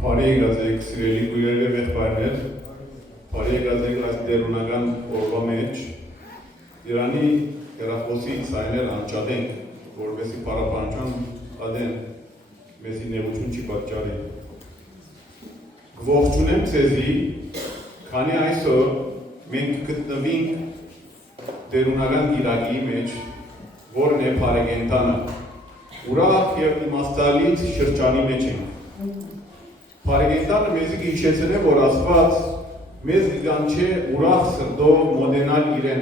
Բարի եկած սիրելի քույրեր եւ եղբայրներ, բարի եկած այս դերունական օրվա մեջ Իրանի հեռախոսի ցայներ անջատենք, որովհետեւ պարապանջան ադեն մեզի նեղություն չի պատճառի։ Գողջունեմ ցեզի, քանի այսօր մենք գտնվենք դերունական գիրակի մեջ, որն է Փարեգենտանը, ուրախ եւ իմաստալից շրջանի մեջ ենք։ Փարեգենտանը մեզի հիշեցել է, որ Աստված մեզ գանչե ուրախ սրտով մոտենալ իրեն։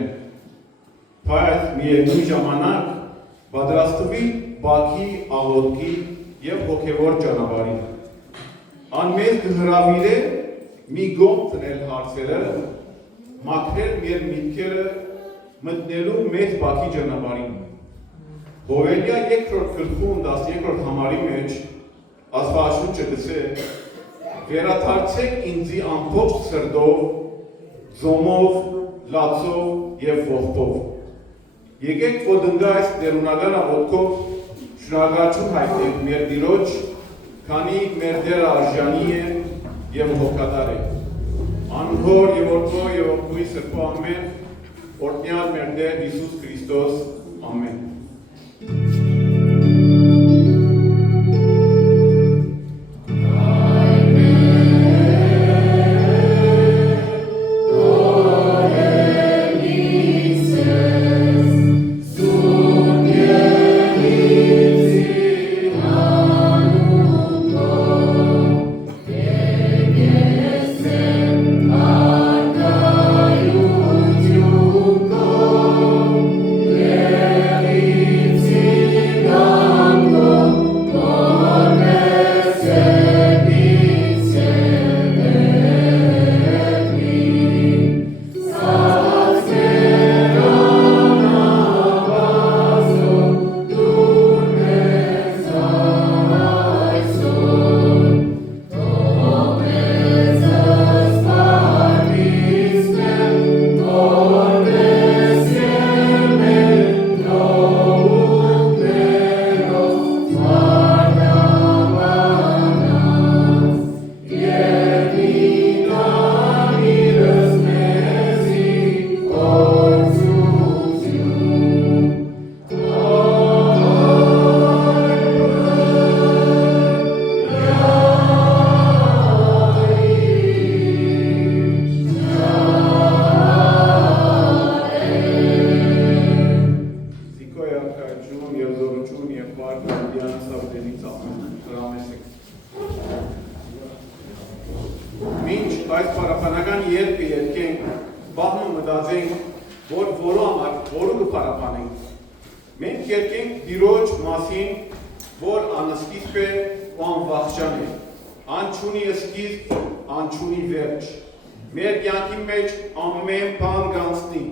Բայց միևնույն ժամանակ պատրաստվի բակի, աղոթքի եւ հոգեվոր ճանապարհին։ Ան մեզ կհրավիրե մի գոմ տնել հարցերը, մաքրել մեր միտքերը մտնելու մեծ բակի ճանապարհին։ Հովելիա 2-րդ գլխում 12-րդ համարի մեջ Աստվածաշունչը գսե վերադարձեք ինձի ամբողջ սրտով, ձոմով, լացով եւ ողբով։ Եկեք ոտնգա այս դերունական աղոթքով շնորհակալություն հայտնենք մեր Տիրոջ, քանի մեր Տերը արժանի է եւ հոգատար է։ Անհոր եւ որդու եւ որդուի սրբո ամեն, օրհնյալ մեր Տեր Հիսուս Քրիստոս, ամեն։ Այս պարապանական երգը երգենք, բաղը մտածենք, որ որու համար, որու կպարապանենք։ Մենք երգենք Տիրոջ մասին, որ անսկիզբ է ու անվախճան է, անչունի սկիզբ, անչունի վերջ։ Մեր կյանքի մեջ ամեն բան կանցնի,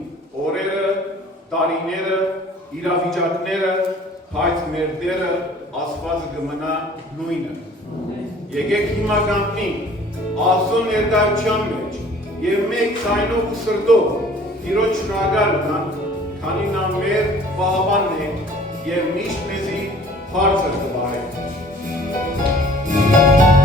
օրերը, տարիները, իրավիճակները, բայց մեր Տերը Աստվածը կմնա նույնը։ Եկեք հիմա կանգնենք Աստծո ներկայության մեջ եւ մեկ ցայնով ու սրտով Տիրոջ շնորհակալ գանք, քանի նա մեր պահապանն է եւ միշտ մեզի բարձր կբարե։ Thank you.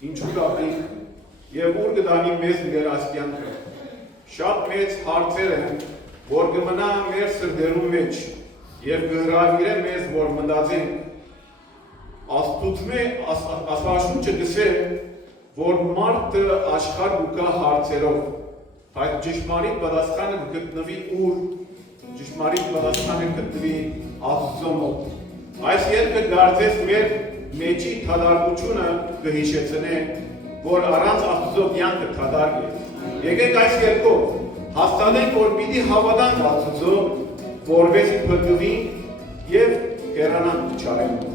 ինչու կապրիք և ուր գդանի մեզ մեր ասկյանքը։ Շատ մեծ հարցեր են, որ գմնա մեր սրդերու մեջ և գհրավիրե մեզ, որ մտածենք։ Աստվածաշունչը գսե, որ մարդը աշխարհ ուկա հարցերով, բայց ճշմարիտ պատասխանը գտնվի ուր, ճշմարիտ պատասխանը գտնվի Աստծո մոտ։ Այս երկը դարձես մեր մեջի թադարգությունը կհիշեցնե, որ առանց Աստծո կյանքը թադարգ է։ Եկեք այս երկով հաստատենք, որ պիտի հավատանք Աստծո, որովհետև փրկվի և հեռանանք չարենու։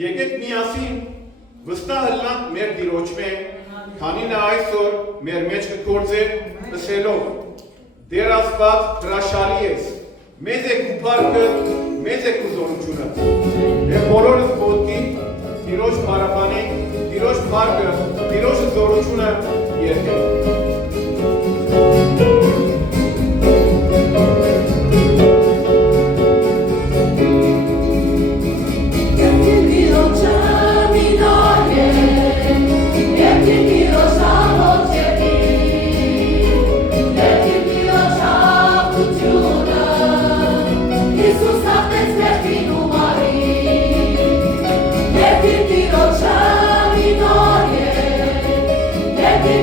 Եկեք միասին վստահ ըլլանք մեր Տիրոջմե, քանի նա այսօր մեր մեջ կգործե ըսելով. Դեր Աստված հրաշալի ես, մեծ է քու փառքը, մեծ է քու զորությունը։ Եվ բոլորս ոտքի Տիրոջ փառաբանենք, Տիրոջ փառքը, Տիրոջ զորությունը երգենք։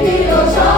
Dio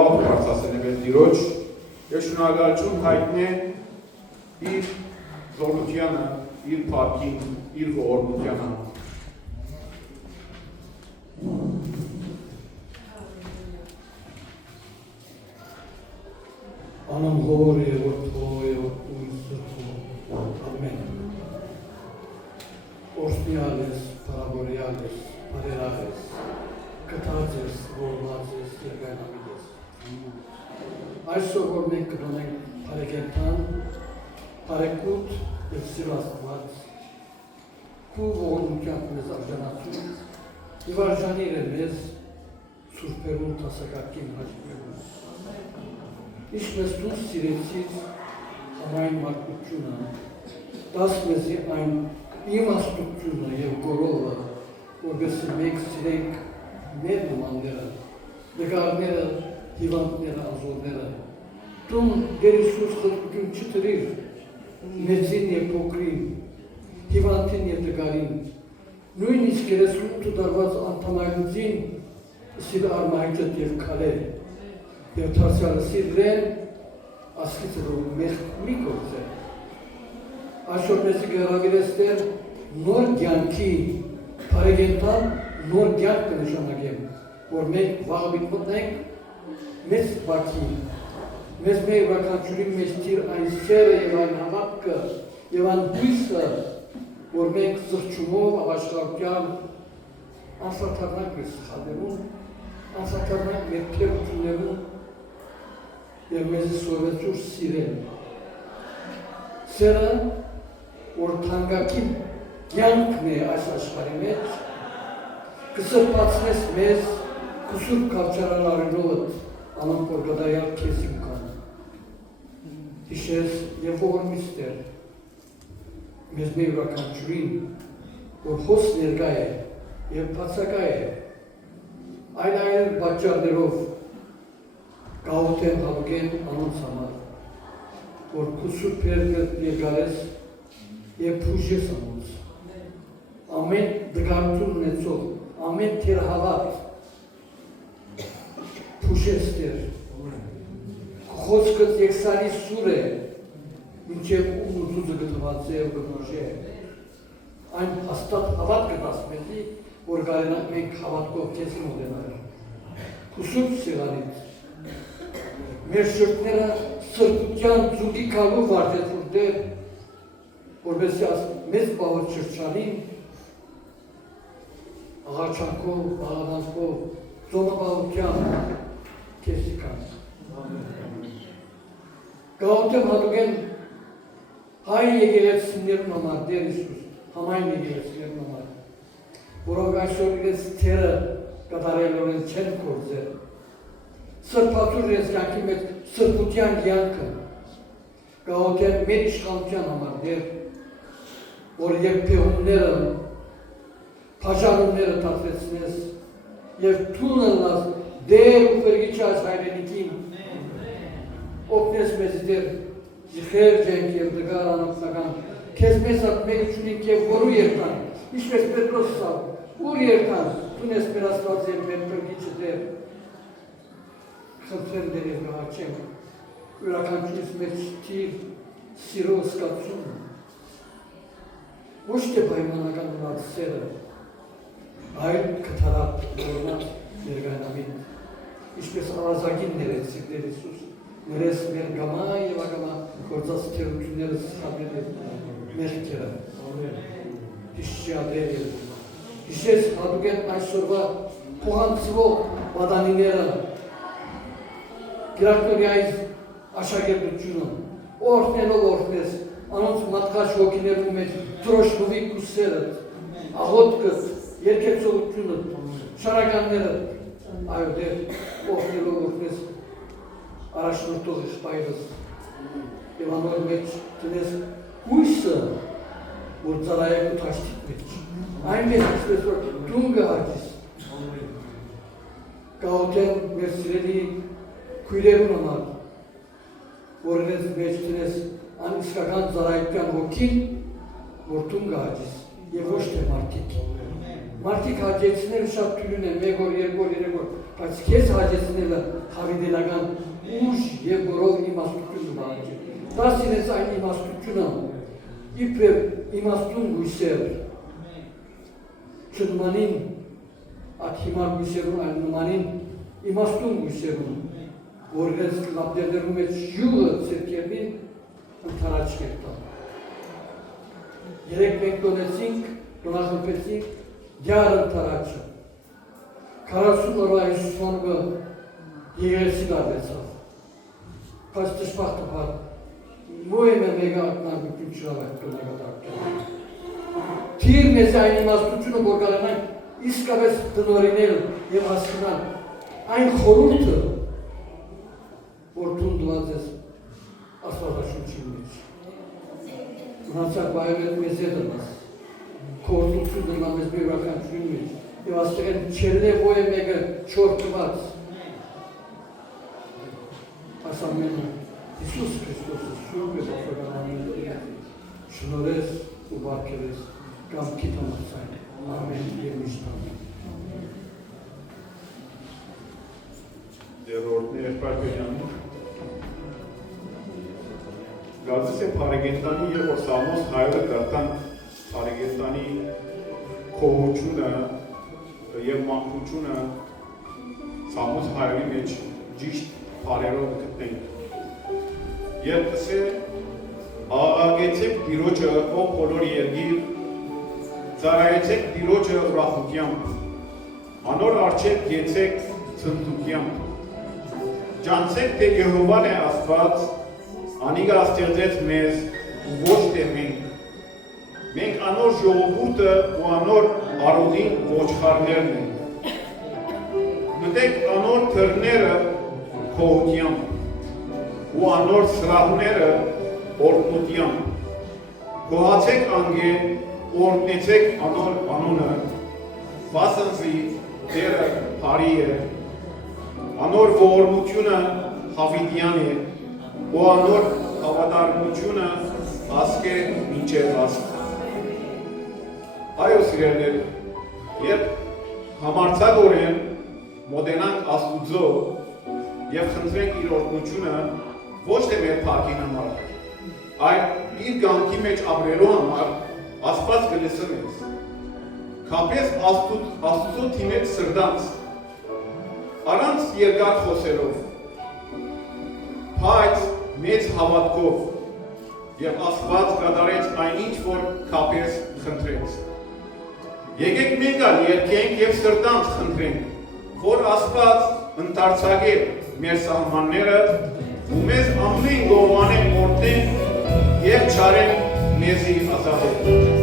աղ բարձասենեվել դիրոջ, և շնորհակալություն հայտնի իր զորությանը, իր փառքին, իր ողորմությանը։ Anam gloria Ortoio Ursuco. Amén. Orstiales, paraboreales, parerales, catarses, vormazes, erganamides. Այսօր որ մենք կրոնենք Փարեգենտան, Փարեգուտ և Սիրաստված, քու ողորմության մեզ արժանացում, և արժանի է մեզ Սուրբերուն տասակարգին հաջվերուն։ Ինչպես դու սիրեցիր ամայն մարդկությունը, դաս մեզի այն իմաստությունը և գորովը, որպեսզի մենք սիրենք մեր նմանները, նկարները, հիվանդները, ազորները, դու Տեր Հիսուս խղճություն չտրիր մեծին և փոքրին, հիվանդին և նկարին, նույնիսկ 38 տարված անդամայնուծին սիր արմայջդ և քալեր, և թարսյալը սիրրեն, ասկիցը որ մեր մի կորձ է։ Այսօր մեզի գարավիրեստեր նոր գյանքի Փարեգենտան նոր գյանք կնշանագեմ, որ մենք վաղվիտ մտնենք մեծ բակի, մեզ մեր վականչուրի մեզ թիր այն սերը և այն համատկը և այն հույսը, որ մենք զղջումով աղաշխարության անսաթարնակ մեր սխալերուն, անսաթարնակ մեր թերություններուն և մեզի սովեցուր սիրեն։ Սերը, որ թանգակին գյանքն է այս աշխարի մեջ, կսրպացնես մեզ կուսուր կավճարան արինովըտ անան պորգադայալ կեզիմ կան։ Հիշես և ողորմիստեր, մեզ մեր վականչուրին, որ հոս ներգա է և պացակա է, այն բաճարներով գաղութեն հալուգեն անոնց համար, որ կուսուր պերգդ ներգարես և պուժես անոնց, ամեն դգարություն ունեցող, ամեն թերհավատ, պուժես տեր, խոսքըտ եկսարի սուր է, մինչև ուզուզը գտված է ու գտնոժ է, այն հաստատ հավատ գտաս մեզի, որ գարենակ մենք հավատքով կեսին ուդենար, կուսուր սեղանից, մեր շրտները սրտության ծուգի կալու վարդեցուր դեր, որպեսի մեզ բաղոտ շրջանին, աղաչանքով, աղադանքով, ծոմաբաղության կեսի կան։ Գաղութեմ հատուգեն հայ եգերեցիներն համար, դեր Իսուս, համայն եգերեցիներն համար, որով այսօր իրենց թերը կատարելորեն չեն կործեր, սրպատուր ես կյանքի մեջ սրպության կյանքը, գաղութեն մեր իշխանության համար դեր, որ և պեղումները, պաժարումները տատվեցնես և թունը լաս դեր ու վրգիչ այս հայրենիքին, օգնես մեզ դեր զիխերջ ենք և դգար անոքնական, կեզ մեզ ատ մեկը չունինք և որու երդան, ինչպես Պետրոս սավ, ուր երդան, թունես մեր աստված և մեր վրգիչը դեր, խնդրեն դեր և գաղաչենք, ուրականչույց մեջ թիր սիրո սկացում, ոչ թե պայմանական ունած սերը, այլ կթարատ որնած ներգայնամին, ինչպես առազագին ներեցիք դեր Իսուս, ներես մեր գամա և ագամա գործած թերությունները սխալներ և մեղքերը, հիշչի ադեր և հիշես հատուգեն այսօրվա պողանցվող բադանիները, Գիրակնորյայից աշագերտությունը, օրհնելով օրհնես, անոնց մատկաչ հոգիներու մեջ դրոշնովի կուսերըտ, աղոտքըտ, երկեցողությունըտ, շարականներըտ, այո դեր օրհնելով օրհնես, առաջնորդող եղբայրս, և անոր մեջ տնես հույսը, որ ծարայեք ու թաշտիկ մեջ, այնպես ինչպես որ դուն գահաջիս, գաղութեն մեր սիրելի քույրերուն համար, որ իրենց մեջ տնես անիսկական ծարայության հոգին, որ դուն գահաջիս և ոչ թե մարդիկ, Մարդիկ հաջեցնել շատ թույլուն են, մեկ օր, երկու օր, երեք օր, բայց քեզ հաջեցնելը հավիտենական ուժ եւ որով իմաստություն բաղաճի։ Դա սիրեց այն իմաստությունը, իբր իմաստուն գույսեր, չնմանին այդ հիմար գույսերուն, այլ նմանին իմաստուն գույսերուն, որ ես լապտերներում մեջ յուղը ծերկերին ընդհարաչ կերտա։ Երեք մենք տոնեցինք, տոնախմպեցինք, դյար ընդհարաչը։ 40 օրվա Հիսուսոնը եղեցի դարվեցավ։ Բայց դժպախտը բար, մոյեմ է մեգա ակնագություն չրավայք տոնագատարկել։ Թիր մեզ այն իմաստությունը, որ գալանանք իսկավես տնորինել և հասկնալ այն խորուրդը, որ թունդված ես աստվածաշունչի մեջ։ Մնացակ բայով հետ մեզ է դնաս, կործություն դնա մեզ բյուրականչույն մեջ, և աստեղեն չելնե ոյ է մեկը չորկված։ Այս ամենը Հիսուս Քրիստոսը շուրգ է բախվականանին շնորես ու բարգևես կամքի համացայն։ Ամեն և միշտ ամեն։ Դերորդն երկպարկերյանը գազես է պարեգենտանի և որ սամոս հայրը կրտան պարեգենտանի կողությունը և մանկությունը սամոս հայրի մեջ ճիշտ պարերով կտնենք։ Երբ կսե աղագեցեք դիրոջը ով բոլոր երգիր ծարայեցեք դիրոջը ուրախությամբ, անոր արջև գեցեք ցնծությամբ, ջանցեք թե Եհովան է Աստված, անիգա ստեղծեց մեզ ու ոչ թե մենք անոր ժողովուրդը ու անոր արոդին ոչխարներն ենք, մտեք անոր թռները քոհությամբ ու անոր սրահները օրտնությամբ, գոհացեք անգե օրտնեցեք անոր անունը, վասնզի դերը հարի է, անոր ողորմությունը հավիտյան է, ու անոր հավատարմությունը ասկ է մինչև ասկ։ Այո սիրելներ, երբ համարձակորեն մոտենանք Աստուծո և խնդրենք իր օրհնությունը ոչ թե մեր փառքի համար, այլ իր կյանքի մեջ ապրելու համար Աստված կլսի մեզ։ Քապես Աստուծո թիմեց սրտանց, առանց երկար խոսելով, բայց մեծ հավատքով և Աստված կատարեց այնինչ, որ քապես խնդրեց։ Եկեք մենք ալ երգենք և սրտանց խնդրենք, որ Աստված ընդարձակե մեր սահմանները ու մեզ ամեն գովանեն օրհնեն և չարեն մեզի ազատել։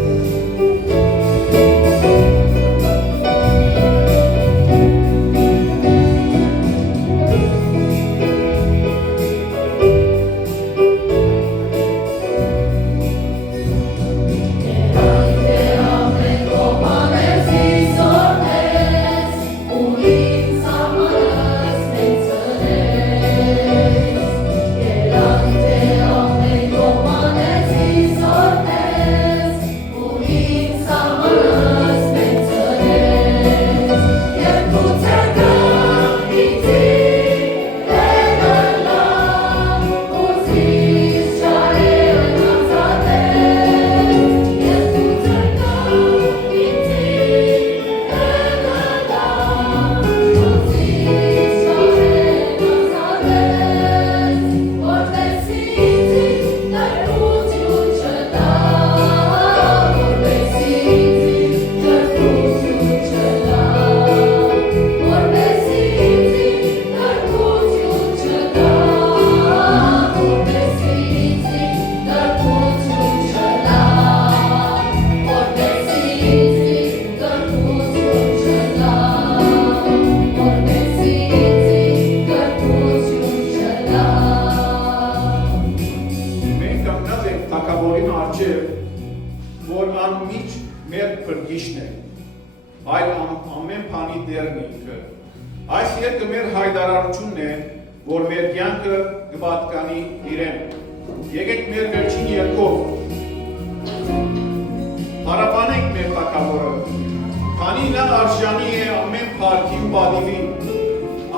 Անինը արժանի է ամեն փառքի ու բադիվին,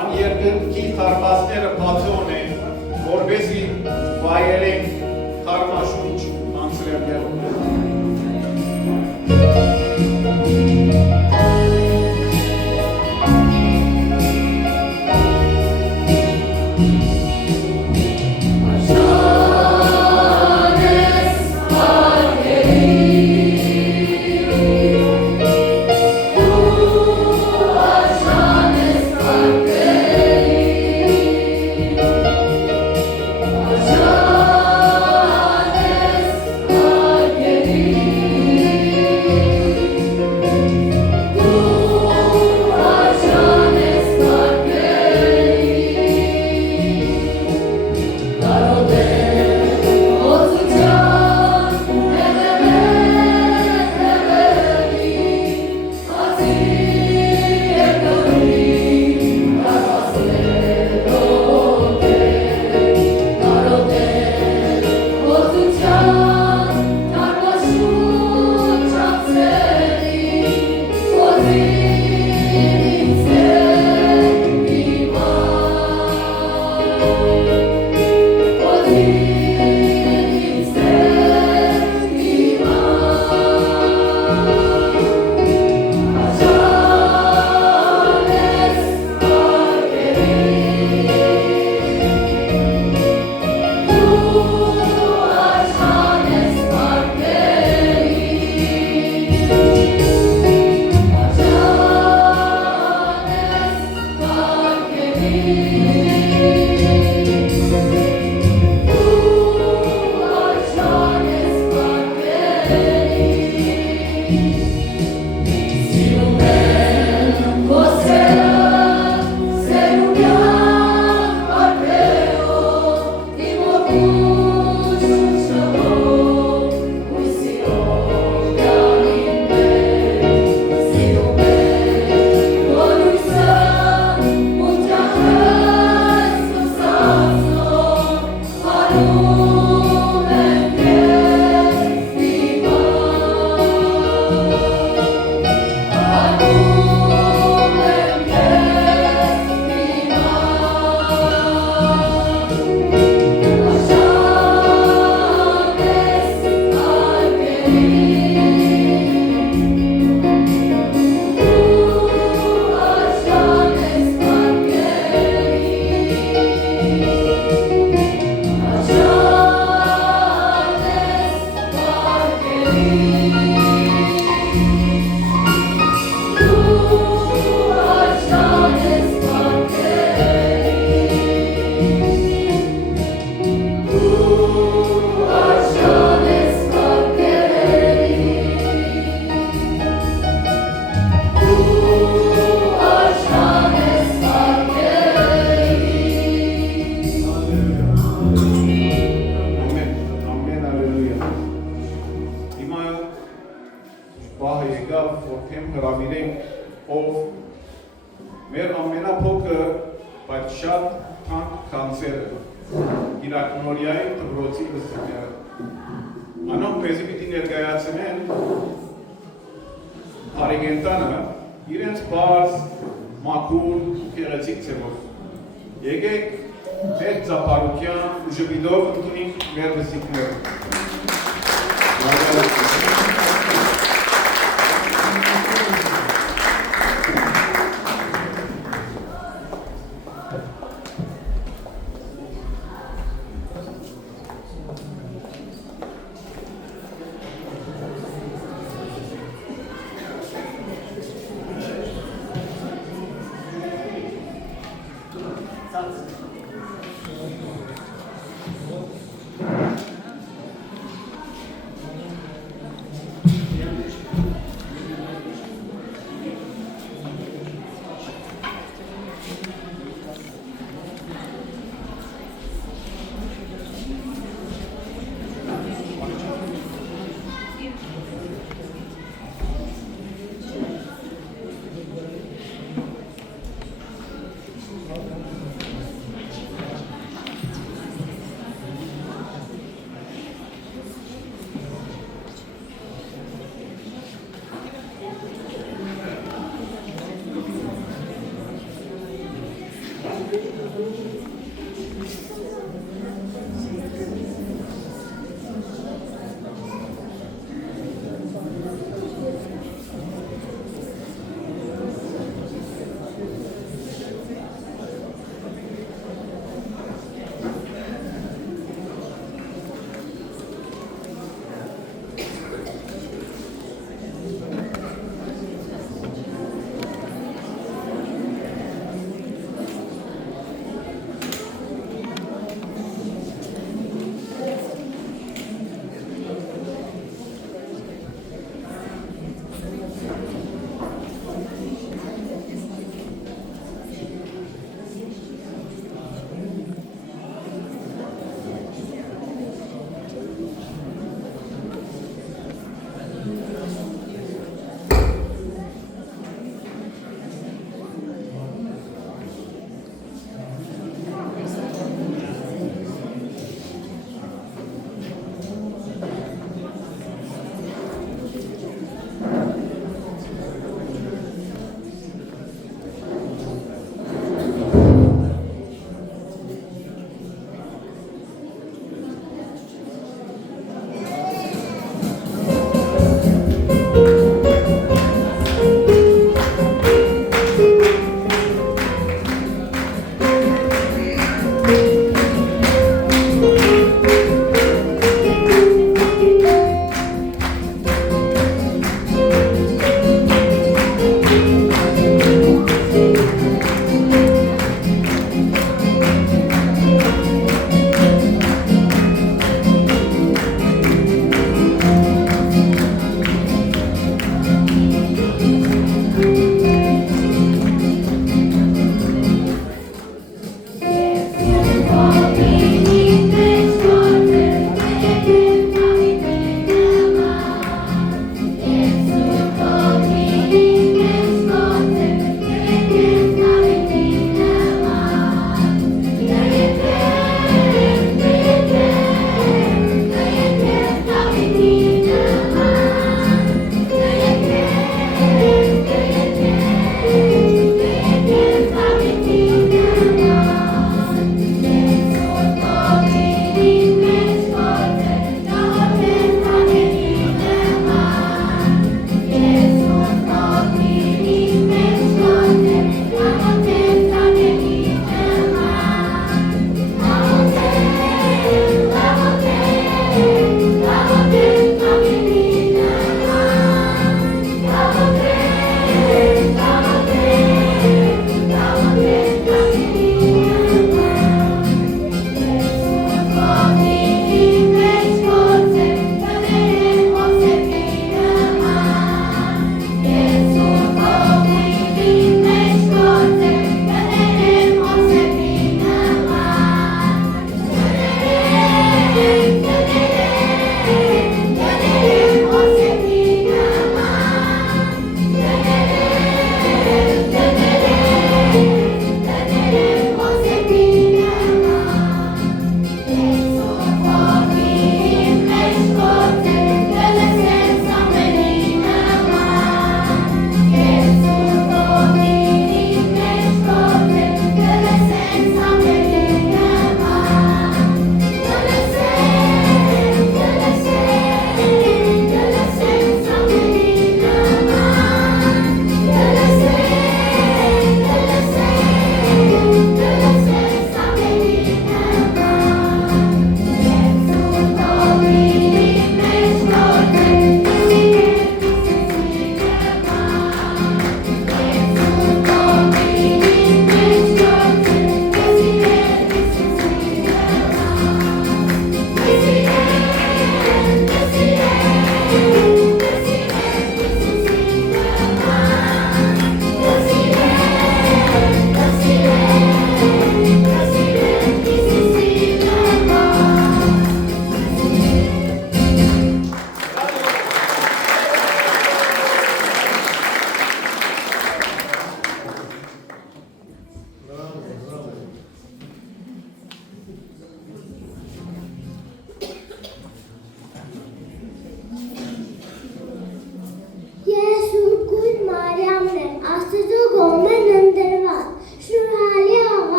ան երկնքի թարմասները բացոն են, որբեսի վայելենք թարմաշունչ անցրելներում։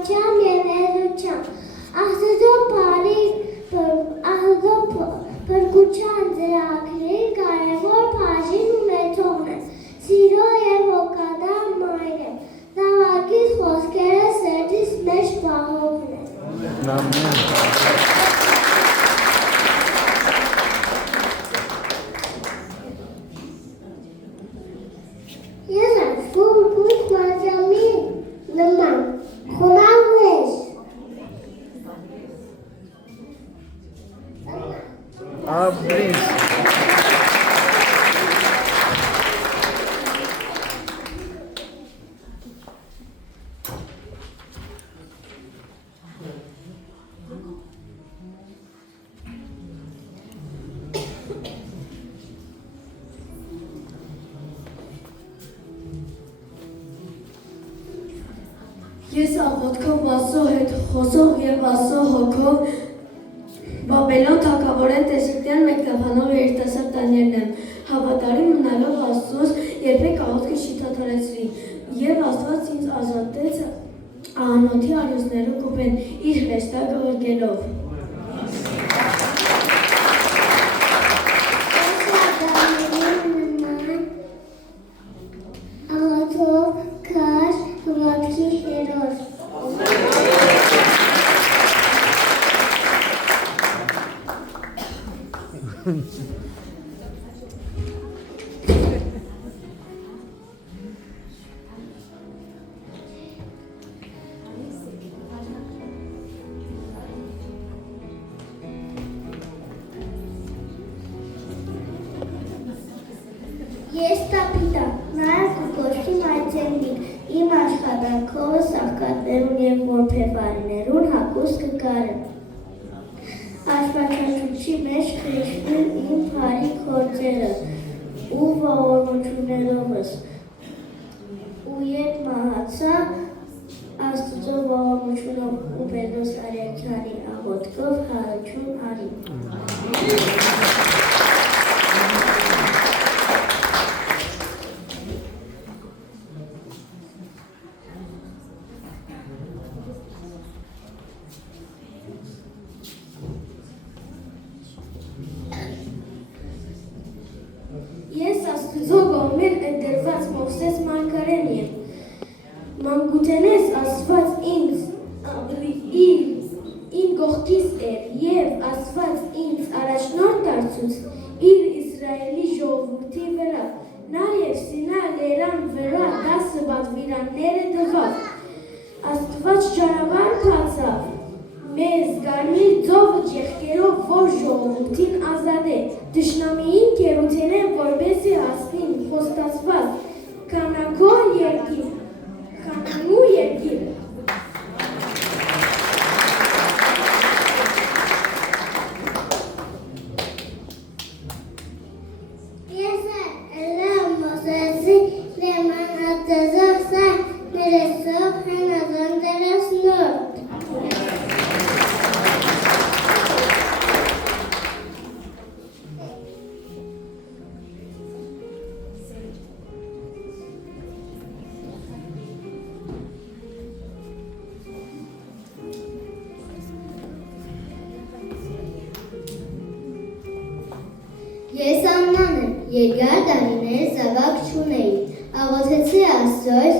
բարությամբ և հեզությամբ, Աստծո փրկության ծրագրի կարևոր բաժին ունեցողն է, սիրո և հոգատար մայր է, զավակից խոսքերը սրտիս մեջ պահողն է։ Ես այսօր կույտ մարզամի նման, խոնավ ես։ Ես աղոթքով Աստծո հետ խոսող և Աստծո հոգով Բաբելոն թագավորեն տեսիքներն մեկնաբանող երիտասարդ Դանիելն եմ, հավատարիմ մնալով Աստծուց, երբեք աղոթքը չի դադարեցրի, և Աստված ինձ ազատեց աղանոթի արյուծներու կուպեն, իր հրեշտակը ղրկելով։ Աղոթով քար հավատքի հերոս։ Ես կապիտան, նաև կուկոշքի մայցենվիկ, իմ աշխատանքովը սաղկատներուն և որպեվարիներուն հակուս կկարեմ։ Աշխարհաչուչի մեջ խրիշվին իմ բարի գործերը ու ողորմություններովս։ Ու երբ մահացա, Աստծո ողորմությունով ու Պետրոս Արաքյանի աղոթքով հարություն արի։ Ես Աստծո կողմեն ընտրված Մովսես մարգարեն եմ, մանկութենես Աստված իմ կողքիս էր և Աստված ինձ առաջնորդ դարձուց իր Իսրայելի ժողովրդի վրա, նաև Սինա լերան վրա 10 պատվիրանները տվավ, Աստված ճանապարհ բացավ մեզ կարմիր ծովը ճեղքերով, որ ժողովրդին ազատե, թշնամիին կերութենե, որպեսզի հասնին խոստացված Քանանու երկիր։ Ես եմ Մոսեսի լեմանատեզով սա ներեսով հենազան դերասնորդ։ Ես Ամման եմ, երկար տարիներ զավակ չունեի, աղոթեցի Աստծոյ,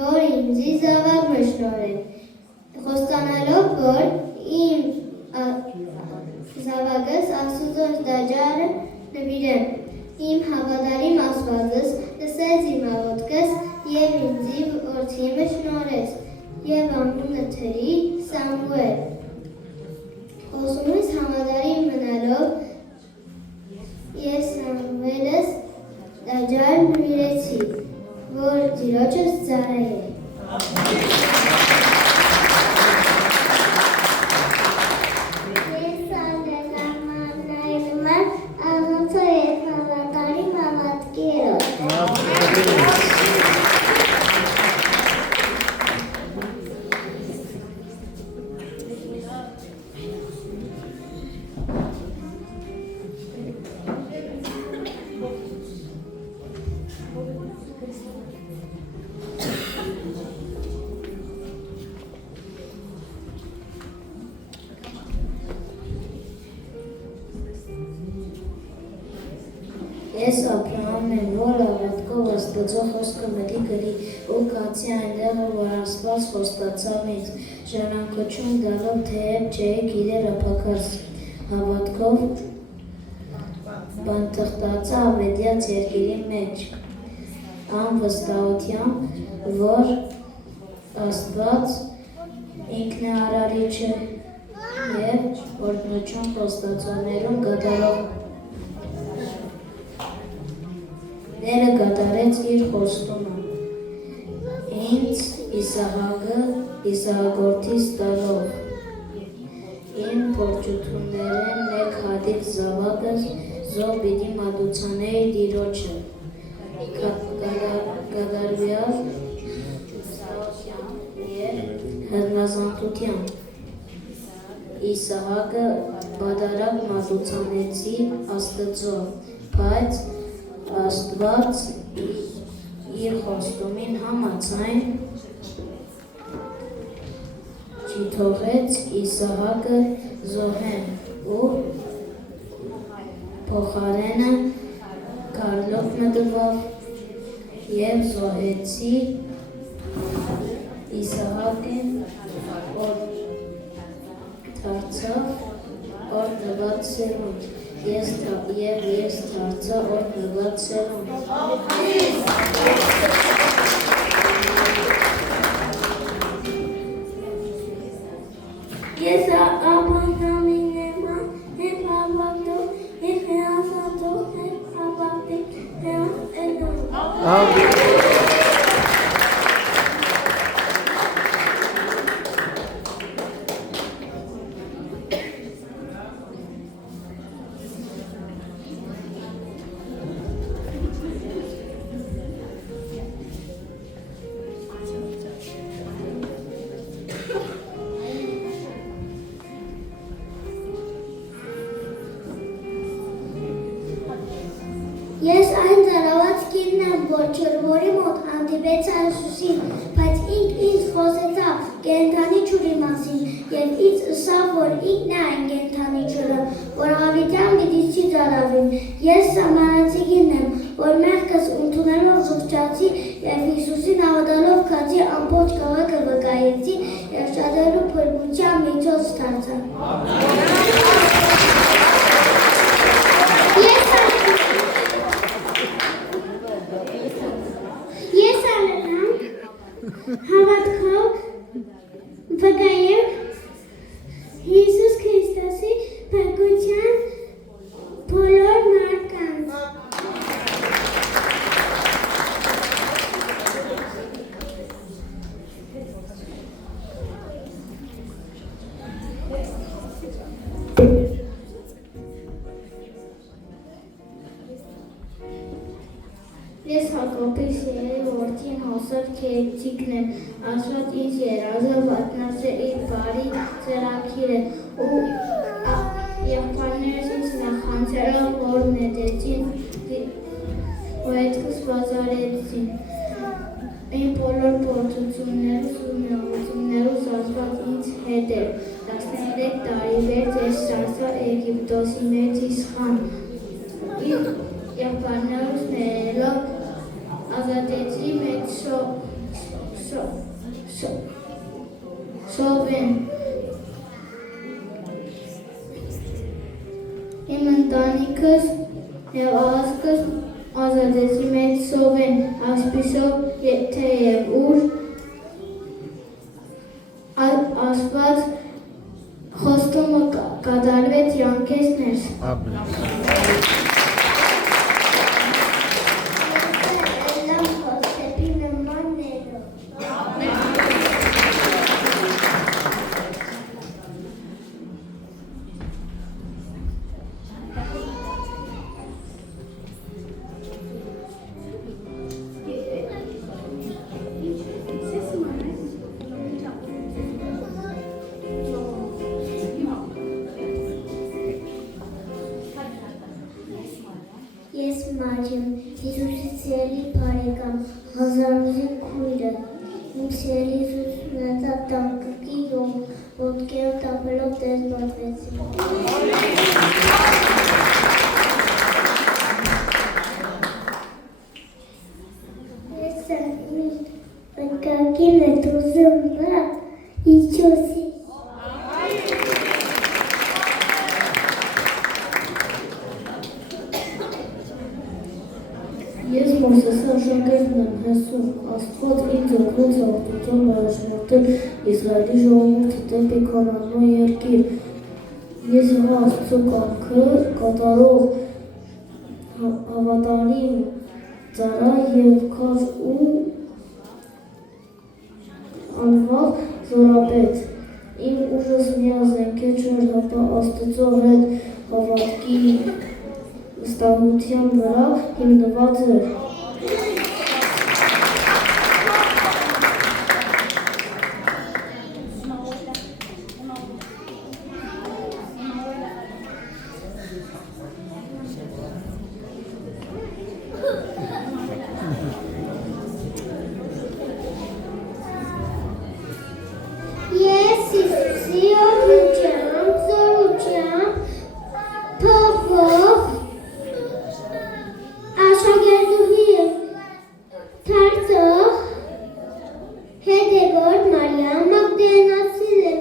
որ ինձի զավակ մշնորհե, խոստանալով, որ իմ զավակս Աստծոյ դաջարը նվիրեմ, իմ հավատարիմ Աստվածս լսեց իմ աղոթքս և ինձի որդի մշնորհեց, և անունը թրի Սամուել, խոսումից համատարիմ մնալով Ես Սամուելս դաջար նվիրեցի, որ Տիրոջս ծառայե։ Ես անդեզամաննայի նման աղոթո և հավատարիմ հավատքի հերոս։ Ես Աբրահամն եմ, որ հավատքով Աստծո խոսքը մտի գրի ու կացի այնտեղը, որ Աստված խոստացավ ինձ, ժառանգություն տալով, թեև չէի գիտեր ապակաս հավատքով բանտղտացա ավետյաց երկիրի մեջ, անվստահությամբ, որ Աստված ինքն է արարիչը և օրհնություն խոստացողներում կատարող Ները կատարեց իր խոստումը, ինձ Իսահակը Իսահագորդիս տալով, իմ փորձություններեն մեկ հատիկ զավակս զոհ պիտի մատուցանեի Տիրոջը, կատարյալ վստահությամբ և հրնազանդությամբ։ Իսահակը պատարակ մատուցանեցի Աստծո, բայց Աստված իր խոստումին համաձայն չթողեց Իսահակը զոհեն ու փոխարենը գարլով մտվավ և զոհեցի Իսահակին, որ դարձավ օրհնված սերունդ, և ես դարձա օրհնված սերունդ։ Ես Աբրահամին եմ հավատում, և հրազանդում եմ հավատում, Ես այն ծարաված կինն եմ, որի մոտ հանդիպեցա Հիսուսին, բայց ինք ինձ խոսեցավ կենդանի ջուրի մասին, և ինձ ըսավ, որ ինքն է այն կենդանի ջուրը, որ հավիտյան պիտի չի ծարավին։ Ես Սամարացի կինն եմ, որ մեղքս ընդունելով զղջացի և Հիսուսին հավատալով քացի ամբողջ քաղաքը վկայեցի և շատերու փրկության միջոց դարձա։ Ես հավատքով վկայեմ Հիսուս Քրիստոսի փրկության բոլոր մարդկանց։ Ես Հակոբի սիրելի որդին հոսով քերիցիկն եմ, Աստված ինձ երազը վատնացե իր բարի ծրագիրը ու եղբայրներս ինձ նախանձելով, որ նետեցին ու հետքս վազարեցին։ Իմ բոլոր փորձություններուս ու միավորություններուս Աստված ինձ հետ էր, 13 տարի վերջ ես դարձա Եգիպտոսի մեջ իշխան, իր եղբայրներուս ներելով ազատեցի մեծ շովեն։ Իմ ընտանիքս և ազգս ազատեցի մեծ շովեն, այսպիսով թեև ուր Աստված խոստումը կատարվեց յանքես ներս։ Ես Մարիամ, Հիսուսի սիրելի բարեկամ, հազարուզի քույրը, իմ սիրելի Հիսուս ունեցավ տանկի ոտքերով տապելով տես պատվեցի։ ունեց հաղթություն առաջնորդել Իսրայելի ժողովուրդը դեպի Քանանո երկիր։ Ես եղա Աստծո կամքը կատարող հավատարիմ ծառա և քաջ ու անվաղ զորապետ։ Իմ ուժս միազենքե չէր, հապա Աստծո հետ հավատքի վստահության վրա հիմնված էր։ Ես Հիսուսի օգնությամբ, զորությամբ, փոխով աշակերտուհի դարձող հետևորդ Մարիամ Մագդալենացին եմ։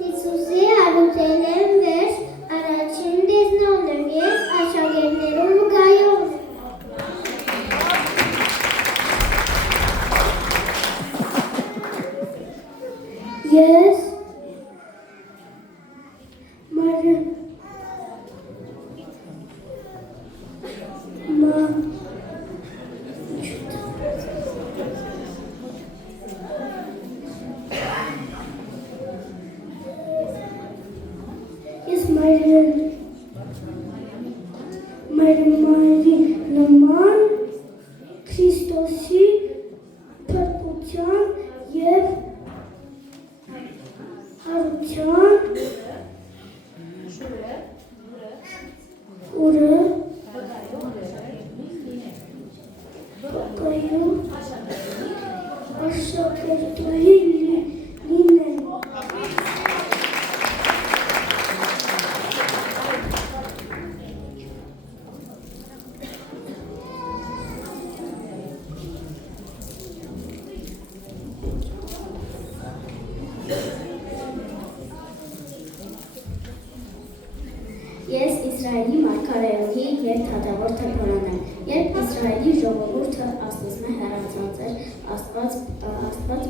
Հիսուսի հարուցել եմ վերջ, առաջին տեսնողն եմ, ես աշակերտներում գայով եմ։ Ես Մարիամի նման Քրիստոսի փրկության և հարության ուրը բակայում աշակերտուհի լինեմ։ Ես Իսրայելի մարգարեուհի և թագավորը Փարան եմ։ Երբ Իսրայելի ժողովուրդը Աստծո հեռացած էր, Աստված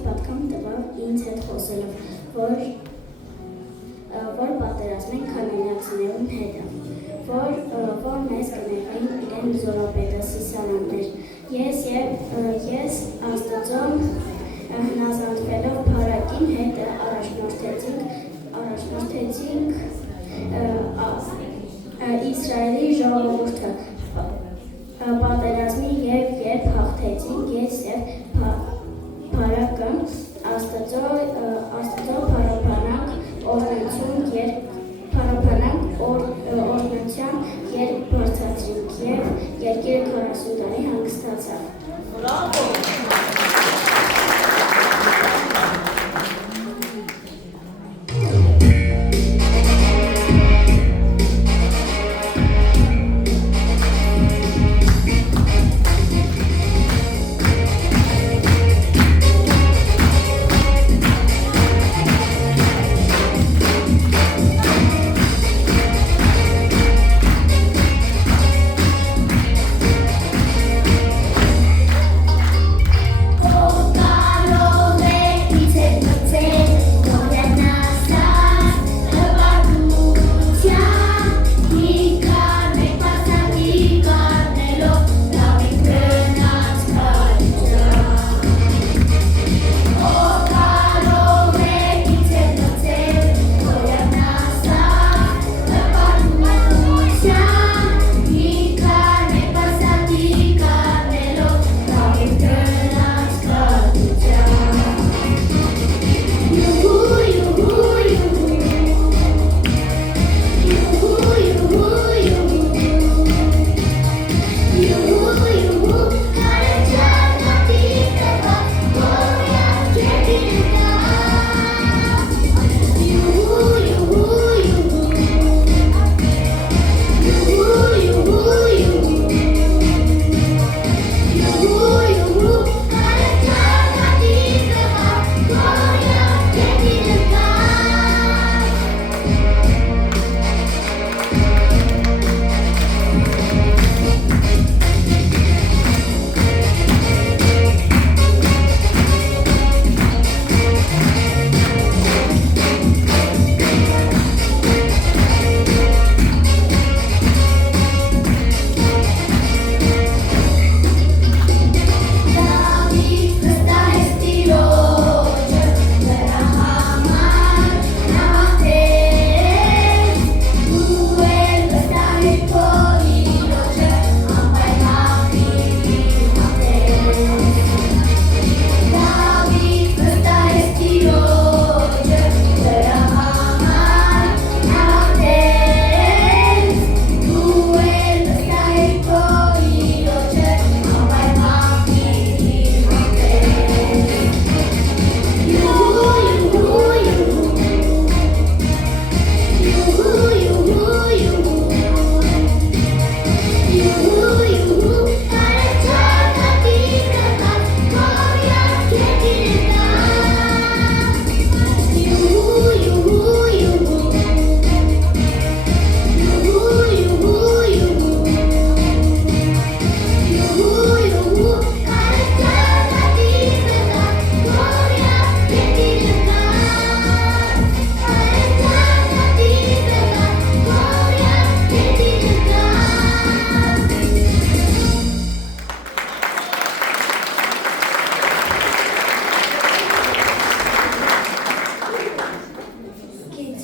պատկան տվավ ինձ հետ խոսելով, որ պատերազմենք քանանացիներուն հետ, որ մեզ կներվային իրեն զորապետը Սիսանաններ։ Ես Աստծո հնազանդվելով Փարակին հետ առաջնորդեցինք Իսրայելի ժողովուրդը պատերազմի և երբ հաղթեցինք ես և Փարակը Աստծո փարապանանք օրհնության երբ բարձրացրինք և երկիրը 40 տարի հանգստացավ։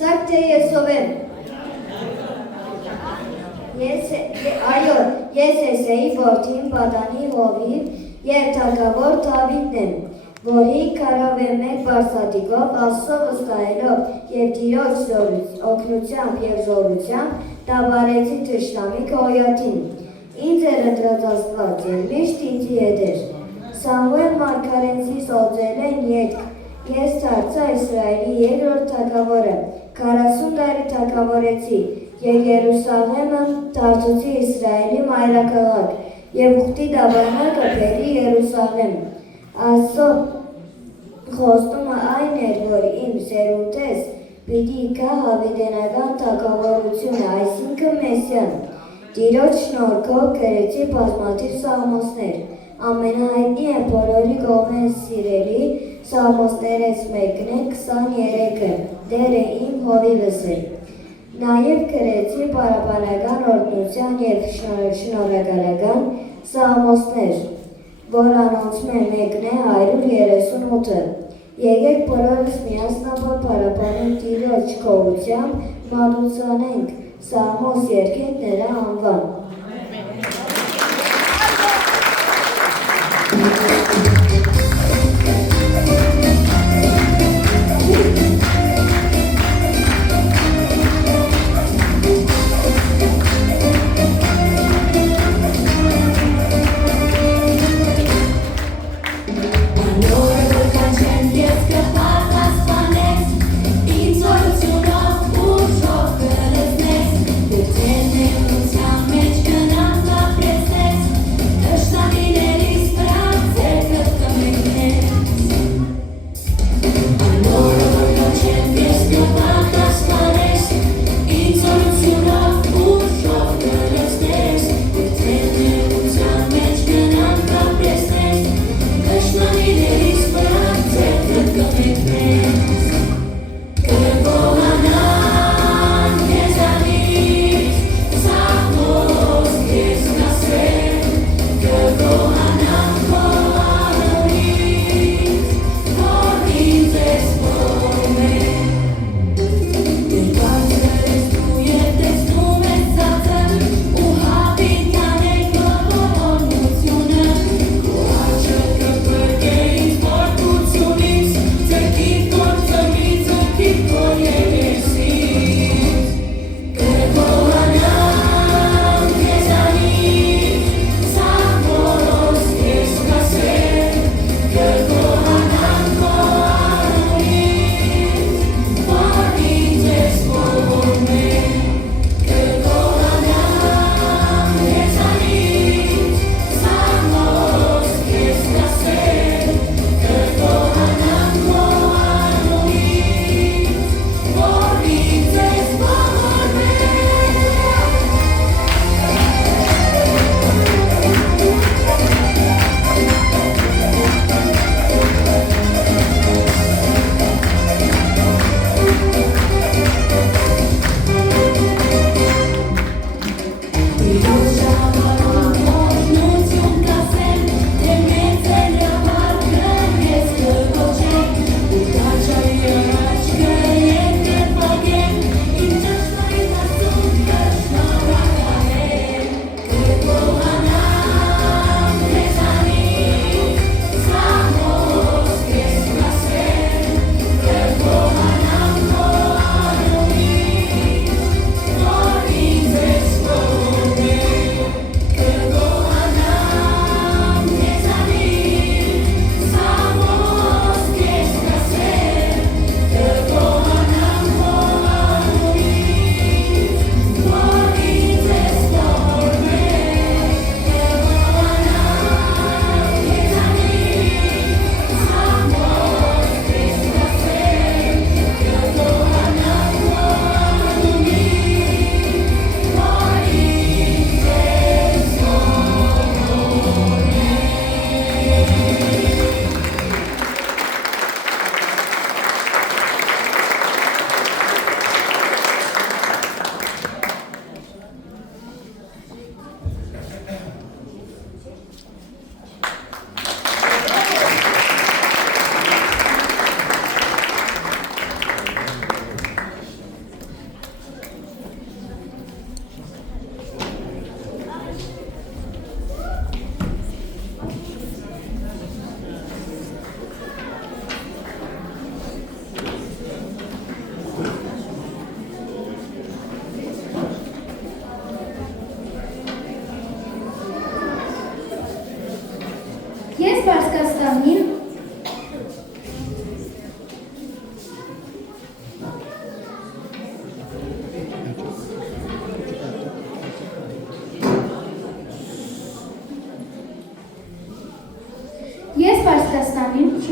Հուսակ թե ես ով եմ։ Ես Էսեի որդին Պատանի հովիվ և թագավոր Դավիթն եմ, որի քարով եմ մեկ բարսատիկով Աստծո վստահելով և Տիրոջ օգնությամբ և զորությամբ դաբարեցի թշնամի Գողիաթին։ Ինձ էր ընտրած Աստված և միշտ ինձի հետ էր։ Սամուել մարգարեից օծել են ետք։ Ես դարձա Իսրայելի երկրորդ թագավորը, 40 տարի թագավորեցի և Երուսաղեմը դարձուցի Իսրայելի մայրաքաղաք և ուխտի դավանակը բերի Երուսաղեմ։ Աստծո խոստումը այն էր, որ իմ սերունդես պիտի գա հավիտենական թագավորությունը, այսինքն Մեսիան։ Տիրոջ շնորհքով գրեցի բազմաթիվ սաղմոսներ, ամենահայտնի է բոլորի կողմից սիրելի սաղմոսներից մեկն է 23-ը, Տերը իմ հովիվս է։ Նաև գրեցի պարապանական օրհնության և շնորհակալական սաղմոսներ, որոնց մեկն է 138-ը։ Եկեք բոլորս միասնաբար պարապանենք Տիրոջ գոհությամբ մատուցանենք Սաղմոս երգենք նրա անվան։ Ինձ օրությունով ուժով կրեցնես, դու տենեմ ուսյամ մեջ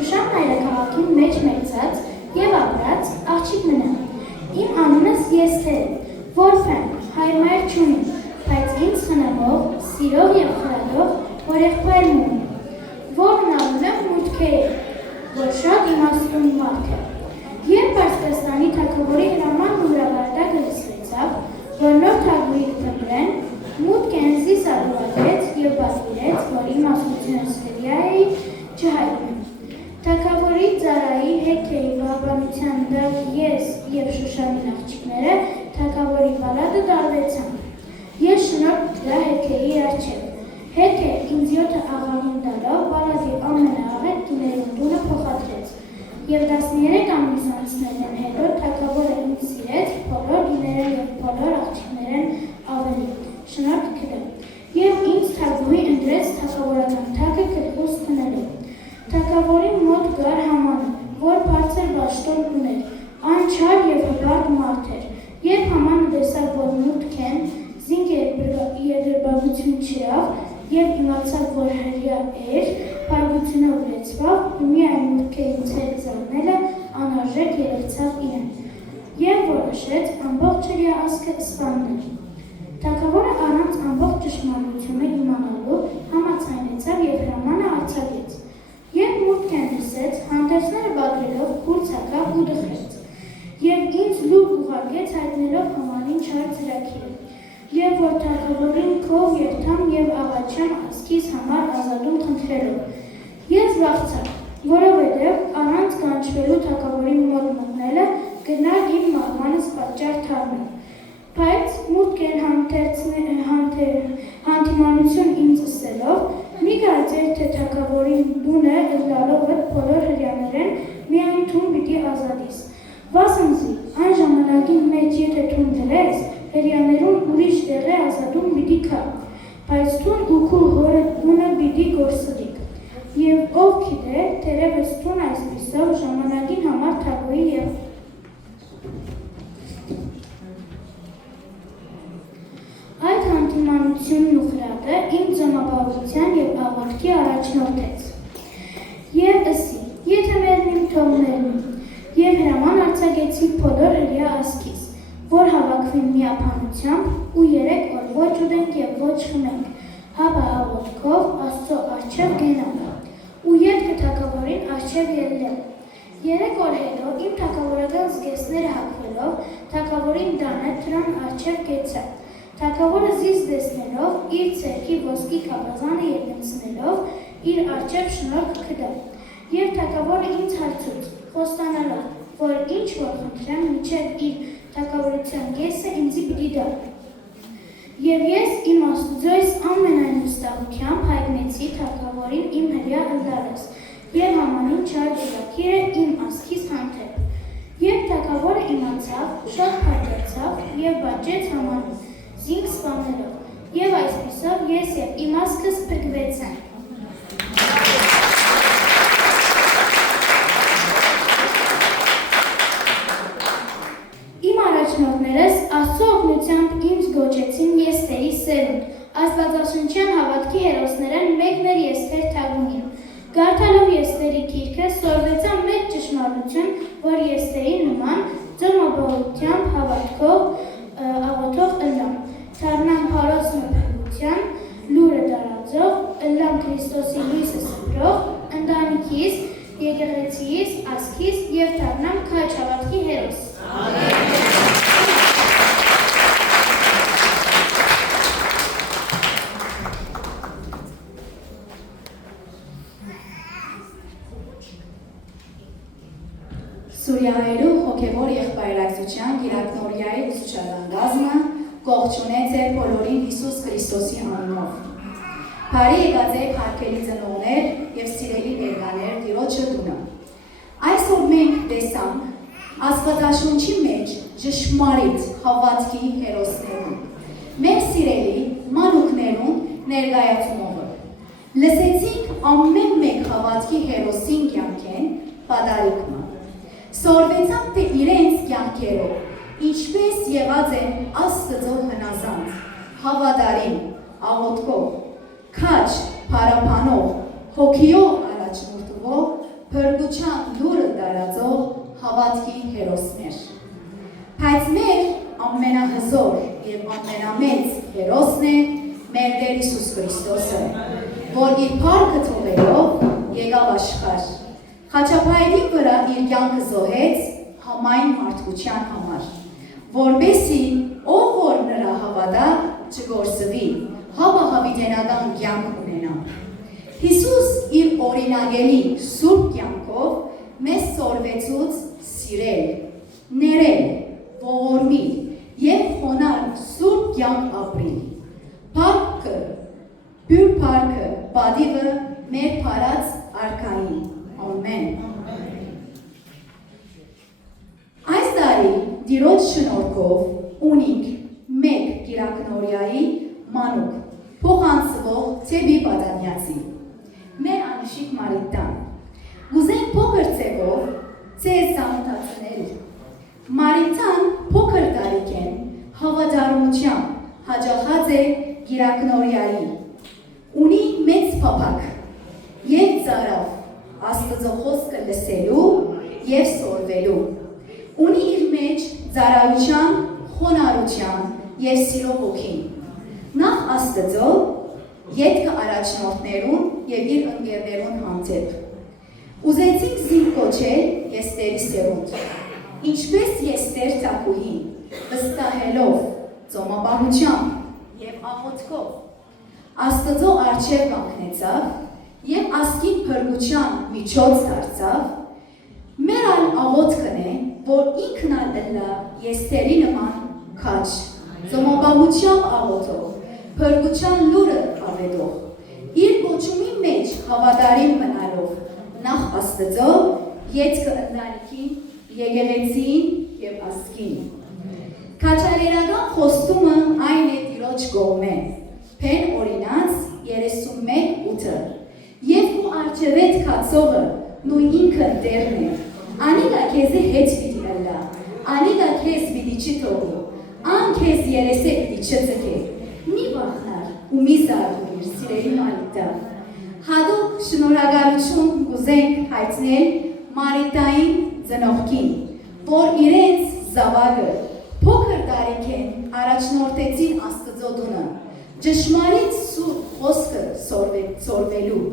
Շուշան մայրաքաղաքի մեջ մեծած եւ ապրած աղջիկ մնա։ Իմ անունս Եստեր է, որովհետեւ հայր մայր չունի, բայց ինձ խնամող, սիրող եւ խրատող օրեղբայր ունի, որն անում է մուտքեր, որ շատ իմաստուն մարդ է։ Երբ Պարսկաստանի թագավորի հրամանն ու հրավարտակը լսվեցավ, որ նոր թագուհի կտմրեն, մուտքեն զիսարուվատեց եւ բացվիրեց, որ իմաստությունը Սիրիայի չհայտնեն։ Թագավորի ծառայի Հեքեի վահբանության դակ ես եւ Շուշանի աղջիկները թագավորի պալատը տարվեցան։ Ես շնորհ տվա Հեքեի առջև։ Հեքե ինձ 7 աղավուն տալով պալատի ամենաաղետ կիներուն տունը փոխադրեց։ Եվ 13 ամիս անցնելն հետո թագավորը ինձ սիրեց բոլոր գիներեն եւ բոլոր աղջիկներեն ավելի։ Շնորհ կդեմ։ Եվ ինձ թագուհի ընտրեց թագավորական թագը գլխուս տնելու։ Թագավորին մոտ գար Համանը, որ բարձր պաշտոն ուներ, անչար եւ հպարտ մարդ էր։ Երբ Համանը տեսավ, որ մուտքեն երկրպագություն չրավ եւ իմացավ, որ հրյա էր, փարգությունով լեցվավ ու միայն մուտքերից հետ զարնելը անարժեք երևցավ իրեն եւ որոշեց ամբողջ հրյա ազգը սպանել։ Թագավորը առանց ամբողջ ճշմարտությունը իմանալու համաձայնեցավ եւ հրամանը արձակեց։ Երբ մուտքեն լսեց, հանդերձները բادرելով քուրց հագավ ու դխրեց, եւ ինձ լուր ուղարկեց հայտնելով Hamanին չար ծրագիրը, եւ որ թագավորին քով երթամ եւ աղաչամ ազգիս համար ազատում խնդրելով։ Ես վախցա, որովհետեւ առանց կանչվելու թագավորի մոտ մտնելը գնալ իմ մահվանս պատճառ դառնալ։ Բայց մուտքեն հանդիմանություն ինձ ասելով, մի կարծեր, թե թագավորին դունը ըլլալով այդ բոլոր հրյաներեն միայն թուն պիտի ազատիս։ Վասնզի, այն ժամանակին մեջ եթե թուն դրես, հրյաներուն ուրիշ տեղ է ազատում պիտի կա, բայց թուն ու քու հորը դունը պիտի գործլիկ։ Եվ ով գիտե, թերևս թուն այսպիսով ժամանակին համար թագուհի եւ այդ հանդիմանությունն ու խրատը իմ ծնապահության եւ աղոթքի առաջնորդեց։ Եվ ըսի, եթե մեռնիմ թող մեռնիմ, եւ հրաման արձակեցի բոլոր հրյա ազգիս, որ հավաքվին միապանությամբ ու 3 օր ոչ ուտենք եւ ոչ խմենք, հապա աղոթքով Աստծո առջև գնանք ու ետքը թագավորին առջև ելնել։ 3 օր հետո իմ թագավորական զգեստները հագվելով թագավորին դանը թրան առջև կեցա։ Թագավորը զիս դեսնելով իր ցերքի ոսկի կապազանը ետնցնելով իր առջև շնորհք կդավ։ Եվ թագավորը ինձ հարցուց, խոստանալով, որ ինչ որ խնդրեմ մինչև իր թագավորության կեսը ինձի պիտի դա։ Եվ ես իմ Աստուծոյս ամենայն վստահությամբ հայտնեցի թագավորին իմ հրյա ըլլալս եւ Hamanին չար ծրագիրը իմ ազգիս հանդեպ։ Երբ թագավորը իմացավ, շատ փառեցավ եւ բաճեց Hamanին, զինք սպանելով, եւ այսպիսով ես եւ իմ ազգս փրկվեցանք։ Իմ առաջնորդներս Աստծո օգնությամբ ինձ գոչեցին Եստերի սերունդ, Աստվածաշնչյան հավատքի հերոսներն մեկն էր Եստեր թագուհին։ Գարթալով Եստերի գիրքը սորվեցա մեծ ճշմարտություն, որ Եստերի նման ձողնաբողությամբ աղոթող ըլլամ, թարնամ հարոցն ու փրկության, լուրը տարածող, ըլլամ Քրիստոսի լույսը սփռող, ընտանիքիս, եկեղեցիս, ազգիս եւ թարնամ քաջ հավատքի հերոս։ Սուրիայերու հոգևոր եղբայրակցության գիրակնորյայի ուսուցչական գազմը կողջունեց էր բոլորին Հիսուս Քրիստոսի անունով։ Բարի եկած եք հարգելի ծնողներ եւ սիրելի ներկաներ Տիրոջը տունը։ Այսօր մենք տեսանք Աստվածաշունչի մեջ ճշմարիտ հավատքի հերոսներուն, մեր սիրելի մանուկներուն ներկայացումով։ Լսեցինք ամեն մեկ հավատքի հերոսին կյանքեն պատարիկը։ Սորվեցանք, թե իրենց կյանքերով ինչպես եղած են Աստծո հնազանդ, հավատարիմ, աղոթքով, քաջ, փարապանող, հոգիով առաջնորդվող, փրկության լուրը տարածող հավատքի հերոսներ։ Բայց մեր ամենահզոր եւ ամենամեծ հերոսն է մեր Տեր Հիսուս Քրիստոսը, որ իր փառքը թողելով եկավ աշխարհ։ Խաչապայրի վրա իր կյանքը զոհեց համայն մարդկության համար, որպեսզի ով որ նրա հավատա չգործվի, հավա հավիտենական կյանք ունենա։ Հիսուս իր օրինագելի սուրբ կյանքով մեզ սորվեցուց սիրել, ներել, ողորմիլ եւ խոնարհ սուրբ կյանք ապրիլ։ Փառքը, բյուր փառքը, պատիվը մեր փառած արքային։ Ամեն։ Այս տարի Տիրոջ շնորհքով ունենք մեկ Կիրակնորիայի մանուկ, փոխանցվող Ցեբի Պատանյացի։ Մեր անշիկ Մարիտան։ Ուզենք փոքր ցեվով ցեզ ծանոթացնել։ Մարիտան փոքր տարիքեն հավատարմությամբ հաջողած է Կիրակնորիայի։ Ունի մեծ փափակ եւ ծարավ Աստծո խոսքը լսելու եւ սորվելու։ Ունի իր մեջ ծառայության, խոնարհության եւ սիրո ոգին։ Նախ Աստծո, ետքը առաջնորդներուն եւ իր ընկերներուն հանդեպ։ Ուզեցինք զինք կոչել Եստերի սերունդ, ինչպես Եստեր Թակուհին, վստահելով, ծոմապահությամբ եւ աղոթքով Աստծո առջև կանգնեցավ եւ ասկին փրկության միջոց դարձավ։ Մեր այլ աղոթքն է, որ ինքն ալլա Եստերի նման քաչ, ծոմապահությամբ աղոթող, փրկության լուրը ավետող, իր կոչումի մեջ հավատարիմ մնալով նախ Աստծո, ետքը ընտանիքին, եկեղեցին եւ ասկին։ Քաչարերական խոստումը այն է Տիրոջ կողմէ, Փեն օրինած 31:8 եւ ու արջևետ քացողը նույն ինքը Տերն է։ Անիկա քեզի հետ պիտի ալլա, անիկա քեզ պիտի չթողի, ան քեզ երեսե պիտի չձգե։ Մի վախնար ու մի զարթուր սիրելի Մարիտա։ Հատուկ շնորհակալություն կուզենք հայտնել Մարիտային ծնողքին, որ իրենց զավակը փոքր տարիքեն առաջնորդեցին Աստծո տունը, ճշմարիտ սուրբ խոսքը սորվելու,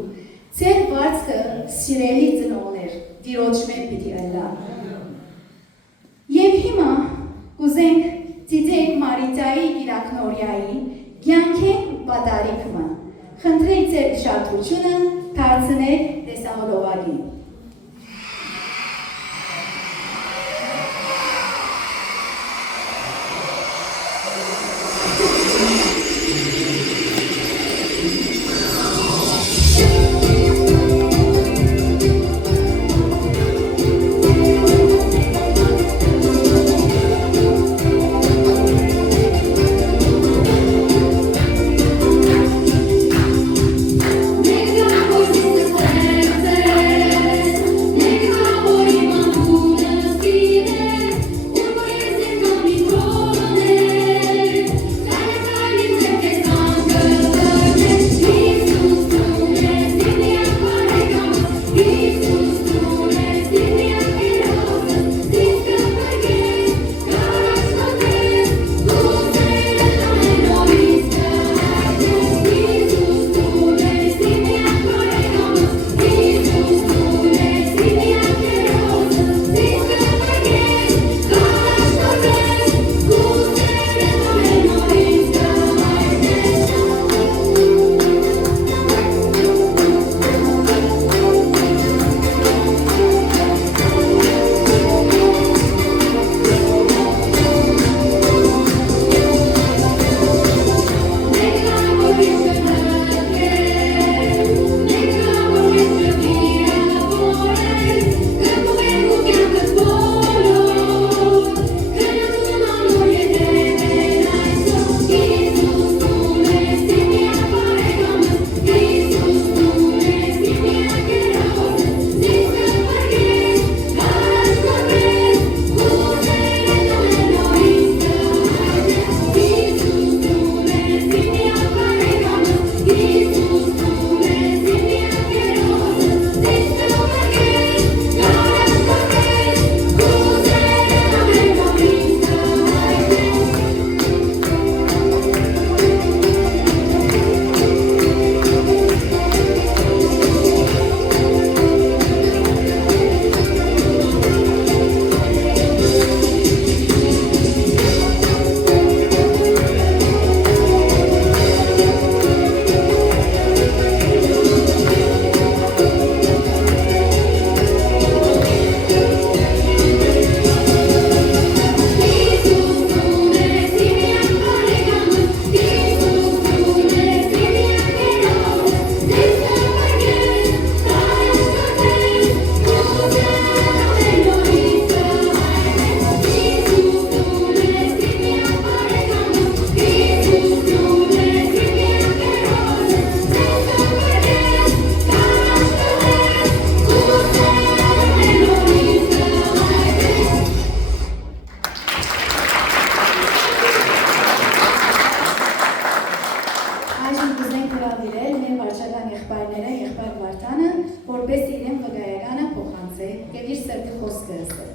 ծեր վարձքը սիրելի ծնողներ, Տիրոջ մեր պիտի ալլա։ Եվ հիմա կուզենք դիտեք Մարիտայի Կիրակնորիայի կյանքեն պատարիքը, խնդրենք ձեր ուշադրությունը դարձնեք տեսահոլովակին։ Nega խոսքը ասել։